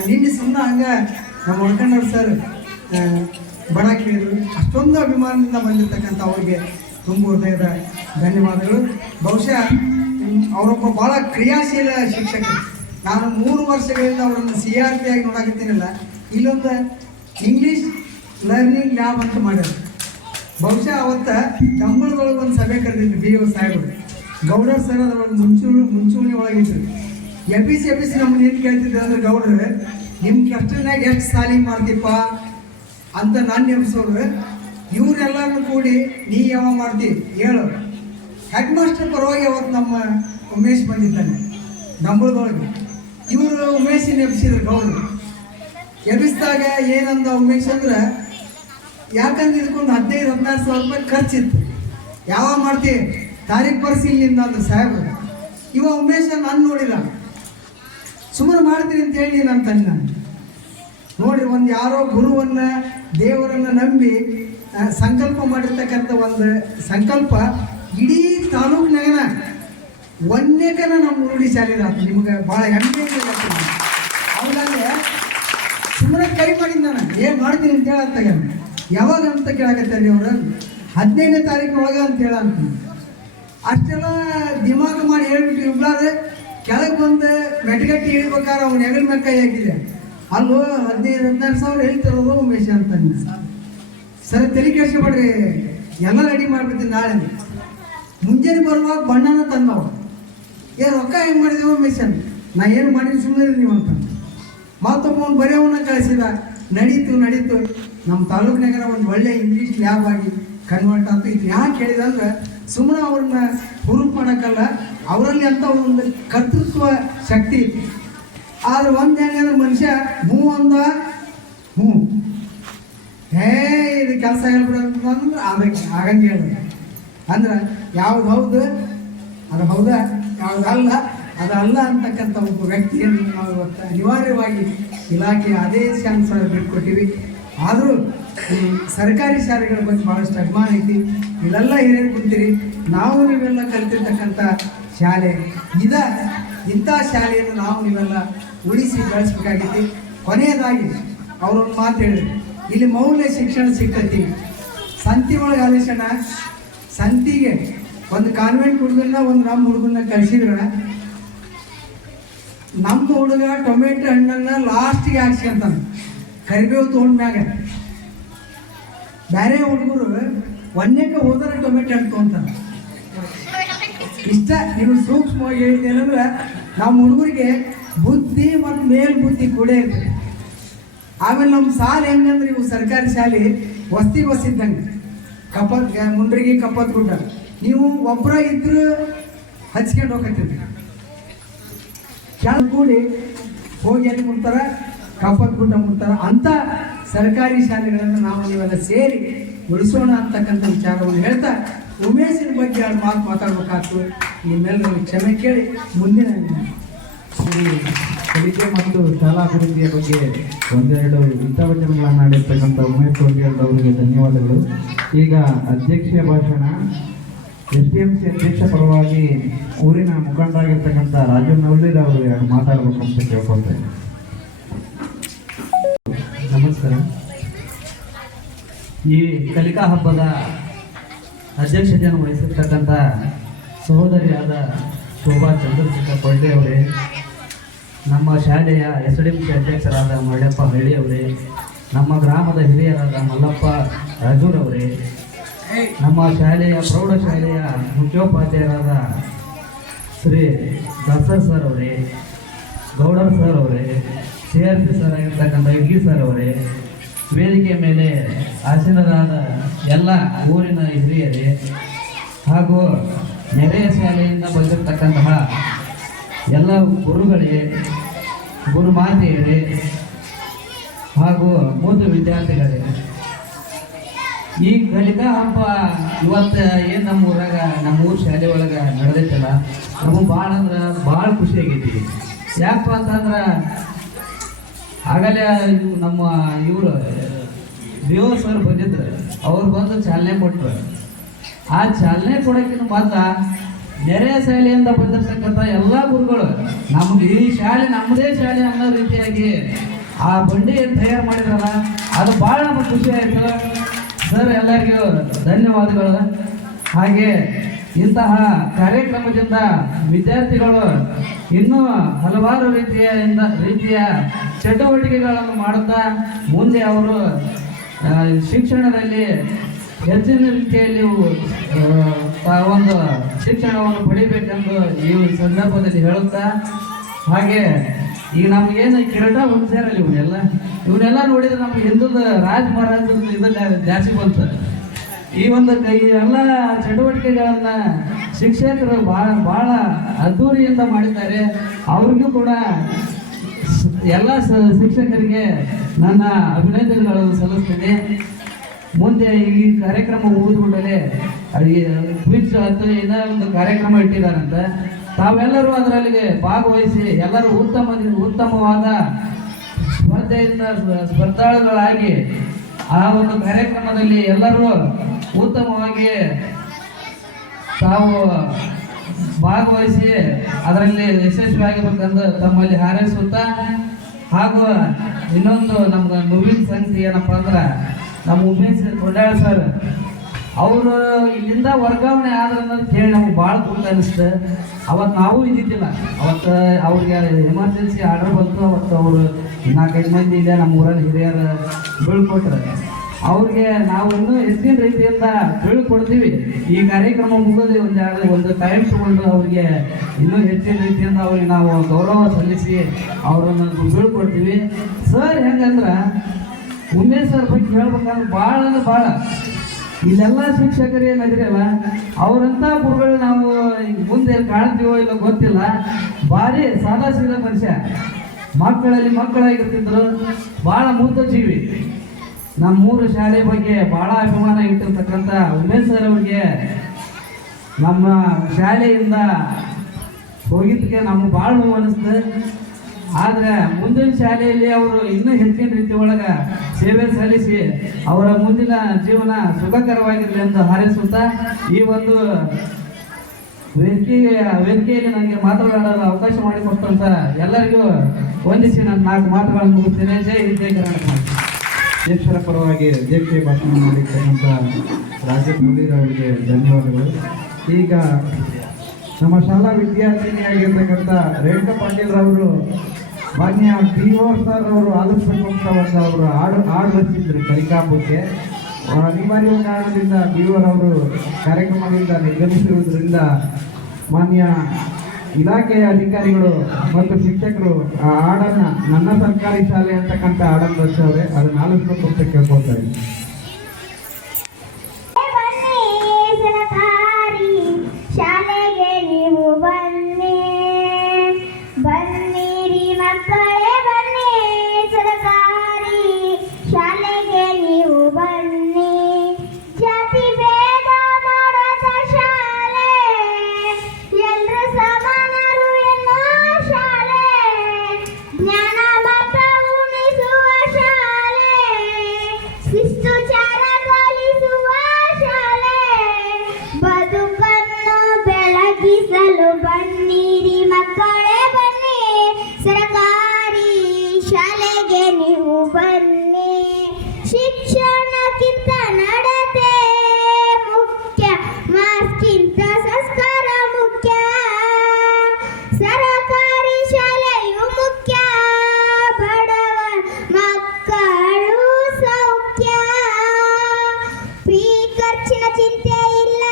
ನಿನ್ನೆ ಸುಮ್ಮನೆ ಹಂಗೆ ನಮ್ಮ ಒಳ್ಕಣ್ಣವ್ರು ಸರ್ ಬಡ ಕೇಳಿದ್ರು. ಅಷ್ಟೊಂದು ಅಭಿಮಾನದಿಂದ ಬಂದಿರತಕ್ಕಂಥ ಅವರಿಗೆ ತುಂಬ ಹೃದಯದ ಧನ್ಯವಾದಗಳು. ಬಹುಶಃ ಅವರೊಬ್ಬ ಭಾಳ ಕ್ರಿಯಾಶೀಲ ಶಿಕ್ಷಕರು. ನಾನು 3 ವರ್ಷಗಳಿಂದ ಅವರನ್ನು CRP ಆಗಿ ನೋಡಾಕತ್ತೀನಲ್ಲ, ಇಲ್ಲೊಂದು ಇಂಗ್ಲೀಷ್ ಲರ್ನಿಂಗ್ ಲ್ಯಾಬ್ ಅಂತ ಮಾಡ್ಯಾರ. ಬಹುಶಃ ಅವತ್ತ ಕಂಬಳದೊಳಗೆ ಒಂದು ಸಭೆ ಕರೆದಿದ್ರು BO ಸಾಹೇಬರು, ಗೌಡರ್ ಸರ್ ಅದರೊಳಗೆ ಮುಂಚೂಣಿ ಒಳಗಿದ್ರು. ಎಪಿಸಿ ನಮ್ಮನ್ನ ಏನು ಕೇಳ್ತಿದ್ರು ಅಂದ್ರೆ, ಗೌಡ್ರು ನಿಮ್ಮ ಕ್ಲಸ್ಟರ್ನಾಗ ಎಷ್ಟು ಸಾಲಿ ಮಾಡ್ತೀಪ್ಪ ಅಂತ ನಾನು ನೆನೆಸೋರು. ಇವರೆಲ್ಲರೂ ಕೂಡಿ ನೀ ಯಾವ ಮಾಡ್ತಿ ಹೇಳು. ಹೆಡ್ ಮಾಸ್ಟರ್ ಪರವಾಗಿ ಅವತ್ತು ನಮ್ಮ ಉಮೇಶ್ ಬಂದಿದ್ದಾನೆ ಕಂಬಳದೊಳಗೆ. ಇವರು ಉಮೇಶಿನ ಎಬ್ಸಿದ್ರು ಗೌಡ್ರು. ಎಬ್ಬಿಸಿದಾಗ ಏನಂದ ಉಮೇಶ್ ಅಂದ್ರೆ, ಯಾಕಂದ್ರೆ ಇದಕ್ಕೊಂದು 15-16 ಸಾವಿರ ರೂಪಾಯಿ ಖರ್ಚಿತ್ತು. ಯಾವಾಗ ಮಾಡ್ತೀವಿ ತಾರೀಖು ಬರ್ಸಿ ಇಲ್ಲಿಂದ ಅಂದ್ರೆ ಸಾಹೇಬ್ರು. ಇವ ಉಮೇಶ ನಾನು ನೋಡಿಲ್ಲ, ಸುಮ್ಮನೆ ಮಾಡ್ತೀನಿ ಅಂತ ಹೇಳಿ ನಾನು ತಂದೆ. ನೋಡ್ರಿ, ಒಂದು ಯಾರೋ ಗುರುವನ್ನು ದೇವರನ್ನು ನಂಬಿ ಸಂಕಲ್ಪ ಮಾಡಿರ್ತಕ್ಕಂಥ ಒಂದು ಸಂಕಲ್ಪ ಇಡೀ ತಾಲೂಕಿನಾಗನ ಒಂದೇಕನ ನಮ್ಮ ಉರುಡಿ ಶಾಲೆ ಆಯ್ತು. ನಿಮ್ಗೆ ಭಾಳ ಹೆಮ್ಮೆ ಅವ್ರಿಗೆ ಸುಮ್ಮನೆ ಕೈ ಮಾಡಿದ್ದು ನಾನು ಏನು ಮಾಡ್ತೀನಿ ಅಂತ ಹೇಳತ್ತಾಗ. ಯಾವಾಗ ಅಂತ ಕೇಳಕತ್ತಾರೆ ಅವರು, 15ನೇ ತಾರೀಕು ಒಳಗೆ ಅಂತ ಹೇಳಂತ. ಅಷ್ಟೆಲ್ಲ ದಿಮಾಗ್ ಮಾಡಿ ಹೇಳ್ಬಿಟ್ಟು ಇಬ್ಬಾದ್ರೆ ಕೆಳಗೆ ಬಂದು ಮೆಟಗಟ್ಟಿ ಇಳ್ಬೇಕಾದ್ರೆ ಅವ್ನು ಹೆಗಲ ಮೇಲೆ ಕೈ ಹಾಕಿದೆ. ಅಲ್ಲೋ 15-16 ಸಾವಿರ ಹೇಳ್ತಿರೋದು ಉಮೇಶ ಅಂತ. ಸರ್ ತಲೆ ಕೆಡಿಸ್ಕೊಬೇಡ್ರಿ, ಎಲ್ಲ ರೆಡಿ ಮಾಡಿಬಿಡ್ತೀನಿ ನಾಳೆ. ಮುಂಜಾನೆ ಬರುವಾಗ ಬಣ್ಣನ ತಂದವ. ರೊಕ್ಕ ಹೆಂಗೆ ಮಾಡಿದೆವು ಉಮೇಶ? ನಾ ಏನು ಮಾಡಿದ್ವಿ ಸುಮ್ಮನೆ ನೀವು ಅಂತ. ಮತ್ತೊಬ್ಬ ಅವ್ನು ಬರೆಯವನ್ನ ಕಳಿಸಿದ. ನಡೀತು. ನಮ್ಮ ತಾಲೂಕಿನಾಗ ಒಂದು ಒಳ್ಳೆ ಇಂಗ್ಲೀಷ್ ಲ್ಯಾಬ್ ಆಗಿ ಕನ್ವರ್ಟ್ ಆಯ್ತು. ಇದು ಯಾಕೆ ಹೇಳಿದೆ ಅಂದ್ರೆ, ಸುಮ್ಮನೆ ಅವ್ರನ್ನ ಹುರುಪು ಮಾಡೋಕ್ಕಲ್ಲ, ಅವರಲ್ಲಿ ಅಂತ ಒಂದು ಕರ್ತೃತ್ವ ಶಕ್ತಿ ಇತ್ತು. ಆದ್ರೆ ಒಂದು ಹೆಂಗಂದ್ರೆ ಮನುಷ್ಯ ಹ್ಞೂ ಅಂದ ಹ್ಞೂ ಇದು ಕೆಲಸ ಹೇಳ್ಬಿಡಂತಂದ್ರೆ ಅದಕ್ಕೆ ಆಗಂಗೆ ಹೇಳ ಅಂದ್ರೆ ಯಾವ್ದು ಹೌದು ಅದು ಹೌದಾ, ಯಾವುದಲ್ಲ ಅದು ಅಲ್ಲ ಅಂತಕ್ಕಂಥ ಒಬ್ಬ ವ್ಯಕ್ತಿಯನ್ನು ನಾವು ಇವತ್ತು ಅನಿವಾರ್ಯವಾಗಿ ಇಲಾಖೆಯ ಆದೇಶಾನುಸಾರ ಬಿಟ್ಕೊಟ್ಟಿವಿ. ಆದರೂ ಈ ಸರ್ಕಾರಿ ಶಾಲೆಗಳ ಬಗ್ಗೆ ಭಾಳಷ್ಟು ಅಭಿಮಾನ ಐತಿ. ಇಲ್ಲೆಲ್ಲ ಹಿರಿಯರು ಕುಂತೀರಿ, ನಾವು ನೀವೆಲ್ಲ ಕಲಿತಿರ್ತಕ್ಕಂಥ ಶಾಲೆ ಇಂಥ ಶಾಲೆಯನ್ನು ನಾವು ನೀವೆಲ್ಲ ಉಳಿಸಿ ಬೆಳೆಸ್ಬೇಕಾಗೈತಿ. ಕೊನೆಯದಾಗಿ ಅವರೊಂದು ಮಾತು ಹೇಳಿದ್ರು, ಇಲ್ಲಿ ಮೌಲ್ಯ ಶಿಕ್ಷಣ ಸಿಗ್ತೈತಿ. ಸಂತಿ ಒಳಗೆ ಆದೇಶನ ಸಂತಿಗೆ ಒಂದು ಕಾನ್ವೆಂಟ್ ಹುಡುಗನ್ನ ಒಂದು ನಮ್ಮ ಹುಡುಗನ್ನ ಕಳಿಸಿದ್ರ ನಮ್ಮ ಹುಡುಗ ಟೊಮೆಟೊ ಹಣ್ಣನ್ನ ಲಾಸ್ಟಿಗೆ ಹಾಕ್ಸ್ಕೊಂತಾನೆ ಕರಿಬೇವು ತೊಗೊಂಡ್ಮ್ಯಾಗ. ಬೇರೆ ಹುಡುಗರು ಒಂದಕ್ಕೆ ಹೋದ್ರೆ ಟೊಮೆಟೊ ಹಣ್ಣು ತೊಗೊಂತಾನೆ. ಇಷ್ಟ ನೀವು ಸೂಕ್ಷ್ಮವಾಗಿ ಹೇಳಿದ್ದೇನೆಂದ್ರೆ ನಮ್ಮ ಹುಡುಗರಿಗೆ ಬುದ್ಧಿ ಮತ್ತು ಮೇಲ್ಬುದ್ಧಿ ಕೂಡ ಇರ್ತದೆ. ಆಮೇಲೆ ನಮ್ಮ ಶಾಲೆ ಹೆಂಗಂದ್ರೆ ಇವು ಸರ್ಕಾರಿ ಶಾಲೆ ವಸ್ತಿಗೆ ವಸಿದ್ದಂಗೆ ಕಪ್ಪತ್ ಮುಂಡ್ರಿಗೆ ಕಪ್ಪತ್ ಗುಡ್ಡ ನೀವು ಒಬ್ಬರ ಇದ್ರು ಹಚ್ಕೊಂಡು ಹೋಗತ್ತೀರಿ. ಕೆಳ ಕೂಡಿ ಹೋಗಿ ಎಲ್ಲಿ ಮುಟ್ತಾರ ಕಪ್ಪತ್ ಗುಡ್ಡ ಮುಟ್ತಾರ ಅಂತ ಸರ್ಕಾರಿ ಶಾಲೆಗಳನ್ನು ನಾವು ನೀವೆಲ್ಲ ಸೇರಿ ಉಳಿಸೋಣ ಅಂತಕ್ಕಂಥ ವಿಚಾರವನ್ನು ಹೇಳ್ತಾ ಉಮೇಶಿನ ಬಗ್ಗೆ ಎರಡು ಮಾತು ಮಾತಾಡ್ಬೇಕಾಗ್ತದೆ. ನಿಮ್ಮೆಲ್ಲರೂ ಕ್ಷಮೆ ಕೇಳಿ ಮುಂದಿನ ಕಲಿಕೆ ಮತ್ತು ಶಾಲಾ ಅಭಿವೃದ್ಧಿಯ ಬಗ್ಗೆ ಒಂದೆರಡು ಹಿತವಚನಗಳನ್ನು ಆಡಿರ್ತಕ್ಕಂಥ ಉಮೇಶ್ ಅವರಿಗೆ ಧನ್ಯವಾದಗಳು. ಈಗ ಅಧ್ಯಕ್ಷೀಯ ಭಾಷಣ SDMC ಅಧ್ಯಕ್ಷ ಪರವಾಗಿ ಊರಿನ ಮುಖಂಡರಾಗಿರ್ತಕ್ಕಂಥ ರಾಜು ನವಲೀರ್ ಅವರು ಎರಡು ಮಾತಾಡಬೇಕು ಅಂತ ಕೇಳ್ಕೊಳ್ತೇನೆ. ನಮಸ್ಕಾರ. ಈ ಕಲಿಕಾ ಹಬ್ಬದ ಅಧ್ಯಕ್ಷತೆಯನ್ನು ವಹಿಸಿರ್ತಕ್ಕಂಥ ಸಹೋದರಿಯಾದ ಶೋಭಾ ಚಂದ್ರಶೇಖರ್ ಕೊಳ್ಳೆ ಅವರೇ, ನಮ್ಮ ಶಾಲೆಯ SDMC ಅಧ್ಯಕ್ಷರಾದ ಮಳ್ಳಪ್ಪ ಹಳ್ಳಿ ಅವರೇ, ನಮ್ಮ ಗ್ರಾಮದ ಹಿರಿಯರಾದ ಮಲ್ಲಪ್ಪ ರಾಜೂರವರೇ, ನಮ್ಮ ಶಾಲೆಯ ಪ್ರೌಢಶಾಲೆಯ ಮುಖ್ಯೋಪಾಧ್ಯಾಯರಾದ ಶ್ರೀ ದಾಸರ್ ಸರ್ ಅವರೇ, ಗೌಡರ್ ಸರ್ ಅವರೇ, CRP ಸರ್ ಆಗಿರ್ತಕ್ಕಂಥ ಇಡ್ಗಿ ಸರ್ ಅವರೇ, ವೇದಿಕೆ ಮೇಲೆ ಆಸೀನರಾದ ಎಲ್ಲ ಊರಿನ ಹಿರಿಯರೇ ಹಾಗೂ ನೆರೆಯ ಶಾಲೆಯಿಂದ ಬಂದಿರತಕ್ಕಂತಹ ಎಲ್ಲ ಗುರುಗಳೇ, ಗುರುಮಾತೆಯರೇ ಹಾಗೂ ಮೂರು ವಿದ್ಯಾರ್ಥಿಗಳೇ, ಈ ಕಲಿಕಾ ಹಬ್ಬ ಇವತ್ತು ಏನು ನಮ್ಮ ಊರಾಗ ನಮ್ಮ ಊರು ಶಾಲೆ ಒಳಗೆ ನಡೆದೈತಲ್ಲ ನಮಗೆ ಭಾಳ ಅಂದ್ರೆ ಭಾಳ ಖುಷಿ ಆಗೈತಿ. ಯಾಕಪ್ಪ ಅಂತಂದ್ರೆ ಆಗಲೇ ನಮ್ಮ ಇವರು BO ಸರ್ ಬಂದಿದ್ರು, ಅವ್ರು ಬಂದು ಚಾಲನೆ ಕೊಟ್ಟರು. ಆ ಚಾಲನೆ ಕೊಡೋಕ್ಕಿಂತ ಮೊದಲ ನೆರೆಯ ಶಾಲೆಯಿಂದ ಬಂದಿರ್ತಕ್ಕಂಥ ಎಲ್ಲ ಗುರುಗಳು ನಮ್ಗೆ ಈ ಶಾಲೆ ನಮ್ಮದೇ ಶಾಲೆ ಅನ್ನೋ ರೀತಿಯಾಗಿ ಆ ಬಂಡಿ ಏನು ತಯಾರು ಮಾಡಿದ್ರಲ್ಲ ಅದು ಭಾಳ ನಮಗೆ ಖುಷಿ ಆಯಿತು ಸರ್. ಎಲ್ಲರಿಗೂ ಧನ್ಯವಾದಗಳು. ಹಾಗೆ ಇಂತಹ ಕಾರ್ಯಕ್ರಮದಿಂದ ವಿದ್ಯಾರ್ಥಿಗಳು ಇನ್ನೂ ಹಲವಾರು ರೀತಿಯ ಚಟುವಟಿಕೆಗಳನ್ನು ಮಾಡುತ್ತಾ ಮುಂದೆ ಅವರು ಶಿಕ್ಷಣದಲ್ಲಿ ಹೆಚ್ಚಿನ ರೀತಿಯಲ್ಲಿ ಒಂದು ಶಿಕ್ಷಣವನ್ನು ಪಡಿಬೇಕೆಂದು ಈ ಸಂದರ್ಭದಲ್ಲಿ ಹೇಳುತ್ತಾ, ಹಾಗೆ ಈಗ ನಮ್ಗೇನು ಕಿರೀಟ ಹೊಂದ್ಸ್ಯಾರಲ್ಲ ಇವನ್ನೆಲ್ಲ ನೋಡಿದ್ರೆ ನಮ್ಗೆ ಹಿಂದೂದ ರಾಜ್ ಮಹಾರಾಜ ಇದನ್ನ ಜಾಸ್ತಿ ಬಂತು. ಈ ಒಂದು ಎಲ್ಲ ಚಟುವಟಿಕೆಗಳನ್ನ ಶಿಕ್ಷಕರು ಭಾಳ ಅದ್ದೂರಿಯಿಂದ ಮಾಡಿದ್ದಾರೆ. ಅವ್ರಿಗೂ ಕೂಡ ಎಲ್ಲ ಶಿಕ್ಷಕರಿಗೆ ನನ್ನ ಅಭಿನಂದನೆಗಳನ್ನು ಸಲ್ಲಿಸ್ತೇನೆ. ಮುಂದೆ ಈ ಕಾರ್ಯಕ್ರಮ ಮುಗಿದುಕೊಂಡರೆ ಕ್ವಿಜ್ ಅಥವಾ ಏನೋ ಒಂದು ಕಾರ್ಯಕ್ರಮ ಇಟ್ಟಿದ್ದಾರಂತ, ತಾವೆಲ್ಲರೂ ಅದರಲ್ಲಿ ಭಾಗವಹಿಸಿ ಎಲ್ಲರೂ ಉತ್ತಮವಾದ ಸ್ಪರ್ಧಾಳುಗಳಾಗಿ ಆ ಒಂದು ಕಾರ್ಯಕ್ರಮದಲ್ಲಿ ಎಲ್ಲರೂ ಉತ್ತಮವಾಗಿ ತಾವು ಭಾಗವಹಿಸಿ ಅದರಲ್ಲಿ ಯಶಸ್ವಿಯಾಗಬೇಕೆಂದು ತಮ್ಮಲ್ಲಿ ಹಾರೈಸುತ್ತಾ, ಹಾಗೂ ಇನ್ನೊಂದು ನಮ್ಗೆ ನೋವಿನ ಸಂಗತಿ ಏನಪ್ಪ ಅಂದ್ರೆ ನಮ್ಮ ಉಮೇಶ್ ಕೊಂಡಾಳ ಸರ್ ಅವರು ಇಲ್ಲಿಂದ ವರ್ಗಾವಣೆ ಆದ್ರೆ ಅನ್ನೋದು ಕೇಳಿ ನಮ್ಗೆ ಭಾಳ ದುಃಖ ಅನಿಸ್ತು. ಅವತ್ತು ನಾವು ಇದ್ದಿದ್ದಿಲ್ಲ, ಅವತ್ತು ಅವ್ರಿಗೆ ಎಮರ್ಜೆನ್ಸಿ ಆರ್ಡರ್ ಬಂತು. ಅವತ್ತು ಅವರು 4-5 ಮಂದಿ ಇದೆ ನಮ್ಮ ಊರಲ್ಲಿ ಹಿರಿಯರು ಬೀಳ್ಕೊಟ್ರು. ಅವ್ರಿಗೆ ನಾವು ಇನ್ನೂ ಹೆಚ್ಚಿನ ರೀತಿಯಿಂದ ಬೀಳ್ಕೊಡ್ತೀವಿ. ಈ ಕಾರ್ಯಕ್ರಮ ಮುಗಿದು ಒಂದು ಟೈಮ್ ತಗೊಂಡು ಅವ್ರಿಗೆ ಇನ್ನೂ ಹೆಚ್ಚಿನ ರೀತಿಯಿಂದ ಅವ್ರಿಗೆ ನಾವು ಗೌರವ ಸಲ್ಲಿಸಿ ಅವರನ್ನು ಬೀಳ್ಕೊಡ್ತೀವಿ. ಸರ್ ಹೆಂಗಂದ್ರೆ ಉಮೇಶ್ ಸರ್ ಬಗ್ಗೆ ಹೇಳ್ಬೇಕಂದ್ರೆ ಭಾಳ ಅಂದ್ರೆ ಭಾಳ ಇಲ್ಲೆಲ್ಲ ಶಿಕ್ಷಕರು ಏನಾದ್ರಲ್ಲ ಅವರಂತ ಗುರುಗಳು ನಾವು ಮುಂದೆ ಕಾಣ್ತೀವೋ ಇಲ್ಲ ಗೊತ್ತಿಲ್ಲ. ಭಾರಿ ಸಾದಾ ಸೀದಾ ಮನುಷ್ಯ, ಮಕ್ಕಳಲ್ಲಿ ಮಕ್ಕಳಾಗಿರ್ತಿದ್ರು, ಭಾಳ ಮುಗ್ಧ ಜೀವಿ. ನಮ್ಮೂರು ಶಾಲೆ ಬಗ್ಗೆ ಭಾಳ ಅಭಿಮಾನ ಇಟ್ಟಿರ್ತಕ್ಕಂಥ ಉಮೇಶ್ ಸರ್ ಅವ್ರಿಗೆ ನಮ್ಮ ಶಾಲೆಯಿಂದ ಹೋಗಿದ್ದಕ್ಕೆ ನಮ್ಗೆ ಭಾಳ ನೋವು ಅನಿಸ್ತು. ಆದರೆ ಮುಂದಿನ ಶಾಲೆಯಲ್ಲಿ ಅವರು ಇನ್ನೂ ಹೆಚ್ಚಿನ ರೀತಿ ಒಳಗೆ ಸೇವೆ ಸಲ್ಲಿಸಿ ಅವರ ಮುಂದಿನ ಜೀವನ ಸುಖಕರವಾಗಿರಲಿ ಎಂದು ಹಾರೈಸುತ್ತಾ, ಈ ಒಂದು ವೇದಿಕೆಯಲ್ಲಿ ನನಗೆ ಮಾತನಾಡಲು ಅವಕಾಶ ಮಾಡಿಕೊಟ್ಟಂತ ಎಲ್ಲರಿಗೂ ವಂದಿಸಿ ನನ್ನ 4 ಮಾತುಗಳನ್ನು ಮುಗಿಸ್ತೇನೆ. ಜೈ ಹಿಂದ್, ಜೈ ಕರ್ನಾಟಕ. ಅಧ್ಯಕ್ಷರ ಪರವಾಗಿ ಅಧ್ಯಕ್ಷೀಯ ಭಾಷಣ ಮಾಡಿರ್ತಕ್ಕಂಥ ರಾಜೇಶ್ ಮುದೀರ್ ಅವರಿಗೆ ಧನ್ಯವಾದಗಳು. ಈಗ ನಮ್ಮ ಶಾಲಾ ವಿದ್ಯಾರ್ಥಿನಿಯಾಗಿರ್ತಕ್ಕಂಥ ರೇಣುಕಾ ಪಾಟೀಲ್ ಅವರು ಮಾನ್ಯ PO ಸರ್ ಅವರು ಆಲಿಸ್ಬೇಕು ಅಂತ ಒಂದು ಅವರು ಹಾಡು ರಚಿಸಿದ್ರು ಕಲಿಕಾಪುರಕ್ಕೆ. ಅನಿವಾರ್ಯ ಕಾರಣದಿಂದ PO ಅವರು ಕಾರ್ಯಕ್ರಮದಿಂದ ನಿರ್ಗಮಿಸಿರುವುದರಿಂದ ಮಾನ್ಯ ಇಲಾಖೆಯ ಅಧಿಕಾರಿಗಳು ಮತ್ತು ಶಿಕ್ಷಕರು ಆ ಹಾಡನ್ನು ನನ್ನ ಸರ್ಕಾರಿ ಶಾಲೆ ಅಂತಕ್ಕಂಥ ಹಾಡನ್ನು ರಚಿಸವ್ರೆ, ಅದನ್ನು ಆಲಿಸ್ಬೇಕು ಅಂತ ಕೇಳ್ಕೊಳ್ತಾರೆ. ಬನ್ನಿ ಸರಕಾರಿ ಶಾಲೆಗೆ ನೀವು ಬನ್ನಿ, ಬನ್ನಿರಿ ಮಕ್ಕಳೇ ಬನ್ನಿ ಸರಕಾರಿ ಶಾಲೆಗೆ ನೀವು ಬನ್ನಿ. ಜಾತಿ ಭೇದ ಮಾಡದ ಶಾಲೆ, ಎಲ್ರೂ ಸಮಾನರು ಎನ್ನುವ ಶಾಲೆ, ಜ್ಞಾನ ಮತ ಉಣಿಸುವ ಶಾಲೆ, ಶಿಸ್ತುಚಾರ ಕಲಿಸುವ ಶಾಲೆ, ಬದುಕನ್ನು ಬೆಳಗಿಸಲು ಬನ್ನಿರಿ ಮಕ್ಕಳೇ ಬನ್ನಿ ಸರಕಾರಿ ಶಾಲೆಗೆ ನೀವು ಬನ್ನಿ. ಶಿಕ್ಷಣಕ್ಕಿಂತ ನಡತೆ ಮುಖ್ಯ, ಮಾಸ್ಕ್ಕಿಂತ ಸಂಸ್ಕಾರ ಮುಖ್ಯ, ಸರಕಾರಿ ಶಾಲೆಯು ಮುಖ್ಯ, ಬಡವ ಮಕ್ಕಳು ಸೌಖ್ಯ. ಫೀ ಖರ್ಚಿನ ಚಿಂತೆ ಇಲ್ಲ,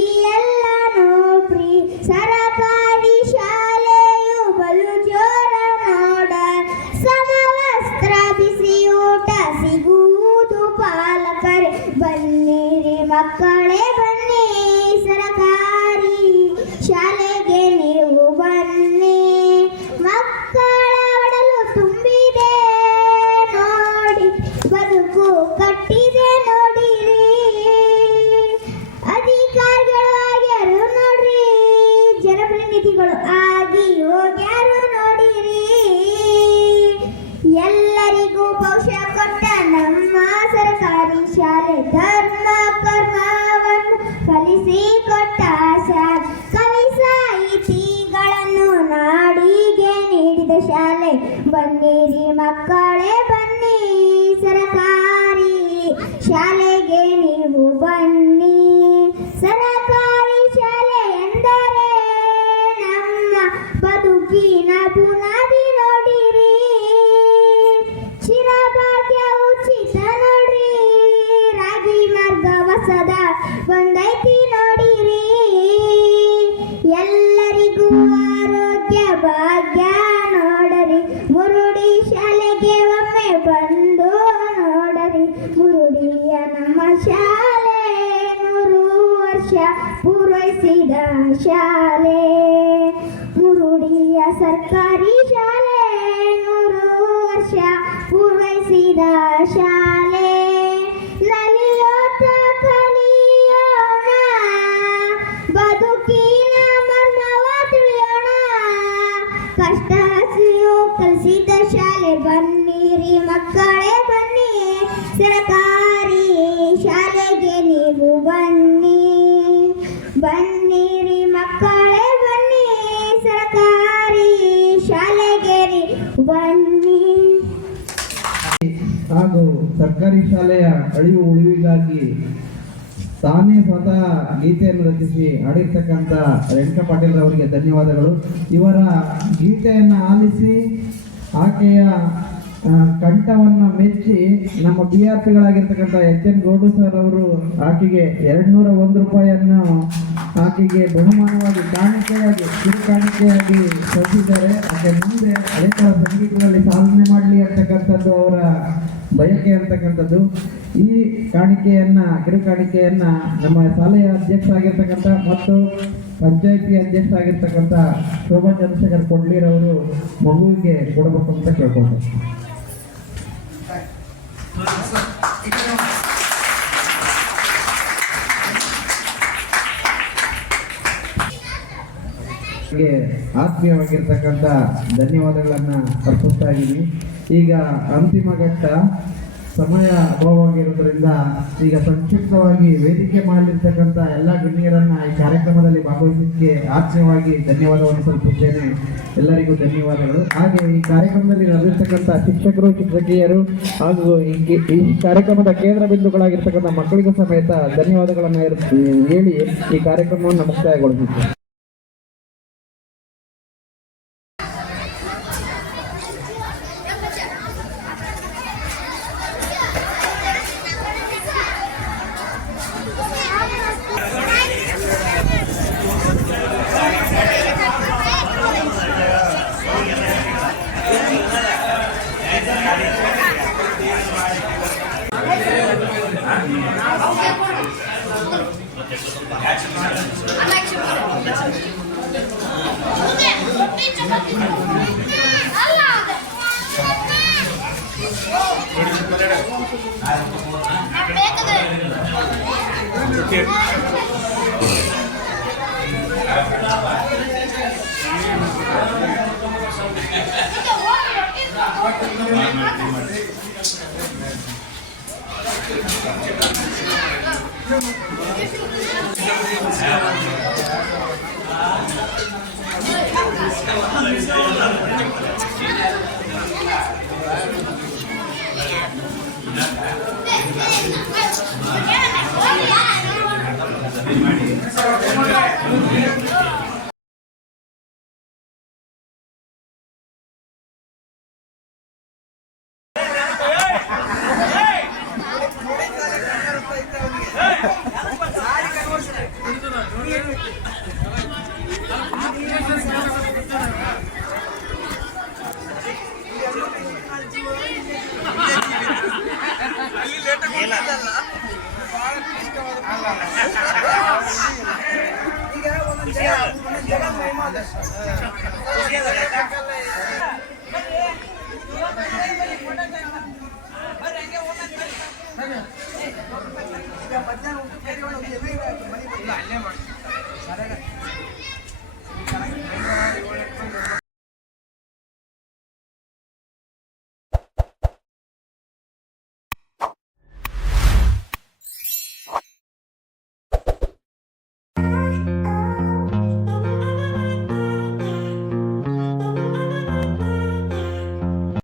ಈ ಎಲ್ಲನೂ ಫ್ರೀ, ಸರಕಾರಿ ಶಾಲೆಯು ಬಲು ಜೋರ ನೋಡ, ಸಮವಸ್ತ್ರ ಬಿಸಿ ಊಟ ಸಿಗುವುದು ಪಾಲಕರೇ ಬನ್ನಿರಿ ಮಕ್ಕಳೇ ಬನ್ನಿ ಸರಕಾರಿ ಶಾಲೆಗೆ ನೀವು ಬನ್ನಿ. ಮಕ್ಕಳ ಒಡಲು ತುಂಬಿದೆ ನೋಡಿ, ಬದುಕು ಕಟ್ಟಿದೆ ನೋಡಿರಿ, ಅಧಿಕಾರಿಗಳು ಆಗ್ಯಾರು ನೋಡ್ರಿ, ಜನಪ್ರತಿನಿಧಿಗಳು ಆಗಿ ಹೋಗ್ಯಾರು ನೋಡಿರಿ. ಎಲ್ಲರಿಗೂ ಭವಿಷ್ಯ ಕೊಟ್ಟ ನಮ್ಮ ಸರ್ಕಾರಿ ಶಾಲೆ, ಧರ್ಮ ಕರ್ಮವನ್ನು ಕಲಿಸಿ ಕೊಟ್ಟ ಶಾಲೆ, ಕವಿ ಸಾಹಿತಿಗಳನ್ನು ನಾಡಿಗೆ ನೀಡಿದ ಶಾಲೆ. ಬನ್ನಿರಿ ಮಕ್ಕಳೇ ಬನ್ನಿ ಸರಕಾರಿ ಶಾಲೆಗೆ ನೀವು ಬನ್ನಿ. ಸರಕಾರಿ ಶಾಲೆ ಎಂದರೆ ನಮ್ಮ ಬದುಕಿನ ಬುನಾದಿ ನೋಡಿರಿ, ಚಿರಭಾಗ್ಯ ಉಚಿತ ನೋಡ್ರಿ, ರಾಗಿ ಮಾರ್ಗ ಹೊಸದ ಬಂದೈತಿ ನೋಡಿರಿ, ಎಲ್ಲರಿಗೂ ಆರೋಗ್ಯ ಭಾಗ್ಯ ನೋಡರಿ, ಮುರುಡಿ ಶಾಲೆಗೆ ಒಮ್ಮೆ ಬಂದು ನೋಡರಿ. ಮುರುಡಿಯ ನಮ್ಮ ಶಾಲೆ 100 ವರ್ಷ ಪೂರೈಸಿದ ಶಾಲೆ, ಮುರುಡಿಯ ಸರ್ಕಾರಿ ಶಾಲೆ 100 ವರ್ಷ ಪೂರೈಸಿದ ಶಾಲೆ. ನಲಿಯೋತ ಕಲಿಯೋಣ, ಬದುಕಿನ ಮರ್ಮವ ತಿಳಿಯೋಣ, ಕಷ್ಟ ಹಸಿವು ಕಲಿಸಿದ ಶಾಲೆ. ಬನ್ನಿರಿ ಮಕ್ಕಳೇ ಬನ್ನಿ ಸರಕಾರಿ ಶಾಲೆಗೆ ನೀವು ಬನ್ನಿ, ಬನ್ನಿರಿ ಮಕ್ಕಳೇ ಬನ್ನಿ ಸರಕಾರಿ ಶಾಲೆಗೆ ನೀವು ಬನ್ನಿ. ಹಾಗೂ ಸರ್ಕಾರಿ ಶಾಲೆಯ ಅಳಿವು ಉಳಿವಿಗಾಗಿ ತಾನೇ ಸ್ವತಃ ಗೀತೆಯನ್ನು ರಚಿಸಿ ಹಾಡಿರ್ತಕ್ಕಂಥ ರೇಣುಕಾ ಪಾಟೀಲ್ ಅವರಿಗೆ ಧನ್ಯವಾದಗಳು. ಇವರ ಗೀತೆಯನ್ನು ಆಲಿಸಿ ಆಕೆಯ ಕಂಠವನ್ನು ಮೆಚ್ಚಿ ನಮ್ಮ BRPಗಳಾಗಿರ್ತಕ್ಕಂಥ HN ಗೌಡು ಸರ್ ಅವರು ಆಕೆಗೆ 201 ರೂಪಾಯಿಯನ್ನು ಆಕೆಗೆ ಬಹುಮಾನವಾಗಿ ಕಾಣಿಕೆಯಾಗಿ ಕಿರುಕಾಣಿಕೆಯಾಗಿ ಸಲ್ಲಿಸಿದ್ದಾರೆ. ಆಕೆ ಮುಂದೆ ಅನೇಕ ಸಂಗೀತಗಳಲ್ಲಿ ಸಾಧನೆ ಮಾಡಲಿ ಅಂತಕ್ಕಂಥದ್ದು ಅವರ ಬಯಕೆ ಅಂತಕ್ಕಂಥದ್ದು. ಈ ಕಿರುಕಾಣಿಕೆಯನ್ನ ನಮ್ಮ ಶಾಲೆಯ ಅಧ್ಯಕ್ಷ ಆಗಿರ್ತಕ್ಕಂಥ ಮತ್ತು ಪಂಚಾಯಿತಿ ಅಧ್ಯಕ್ಷ ಆಗಿರ್ತಕ್ಕಂಥ ಶೋಭಾ ಚಂದ್ರಶೇಖರ್ ಕೊಡ್ಲೀರವರು ಮಗುವಿಗೆ ಕೊಡಬೇಕು ಅಂತ ಕೇಳ್ಕೊಂಡೆ. ಆತ್ಮೀಯವಾಗಿರ್ತಕ್ಕಂಥ ಧನ್ಯವಾದಗಳನ್ನು ಅರ್ಪಿಸ್ತಾ ಇದ್ದೀನಿ. ಈಗ ಅಂತಿಮ ಘಟ್ಟ ಸಮಯ ಅಭಾವವಾಗಿರುವುದರಿಂದ ಈಗ ಸಂಕ್ಷಿಪ್ತವಾಗಿ ವೇದಿಕೆ ಮಾಡಲಿರ್ತಕ್ಕಂಥ ಎಲ್ಲ ಗಣ್ಯರನ್ನ ಈ ಕಾರ್ಯಕ್ರಮದಲ್ಲಿ ಭಾಗವಹಿಸಲಿಕ್ಕೆ ಆತ್ಮೀಯವಾಗಿ ಧನ್ಯವಾದವನ್ನು ಸಲ್ಲಿಸುತ್ತೇನೆ. ಎಲ್ಲರಿಗೂ ಧನ್ಯವಾದಗಳು. ಹಾಗೆ ಈ ಕಾರ್ಯಕ್ರಮದಲ್ಲಿ ನಡೆದಿರ್ತಕ್ಕಂಥ ಶಿಕ್ಷಕರು, ಶಿಕ್ಷಕಿಯರು ಹಾಗೂ ಈ ಕಾರ್ಯಕ್ರಮದ ಕೇಂದ್ರ ಬಿಂದುಗಳಾಗಿರ್ತಕ್ಕಂಥ ಮಕ್ಕಳಿಗೂ ಸಮೇತ ಧನ್ಯವಾದಗಳನ್ನು ಹೇಳಿ ಈ ಕಾರ್ಯಕ್ರಮವನ್ನು ಮುಕ್ತಾಯಗೊಳಿಸುತ್ತೇನೆ. ಈಗ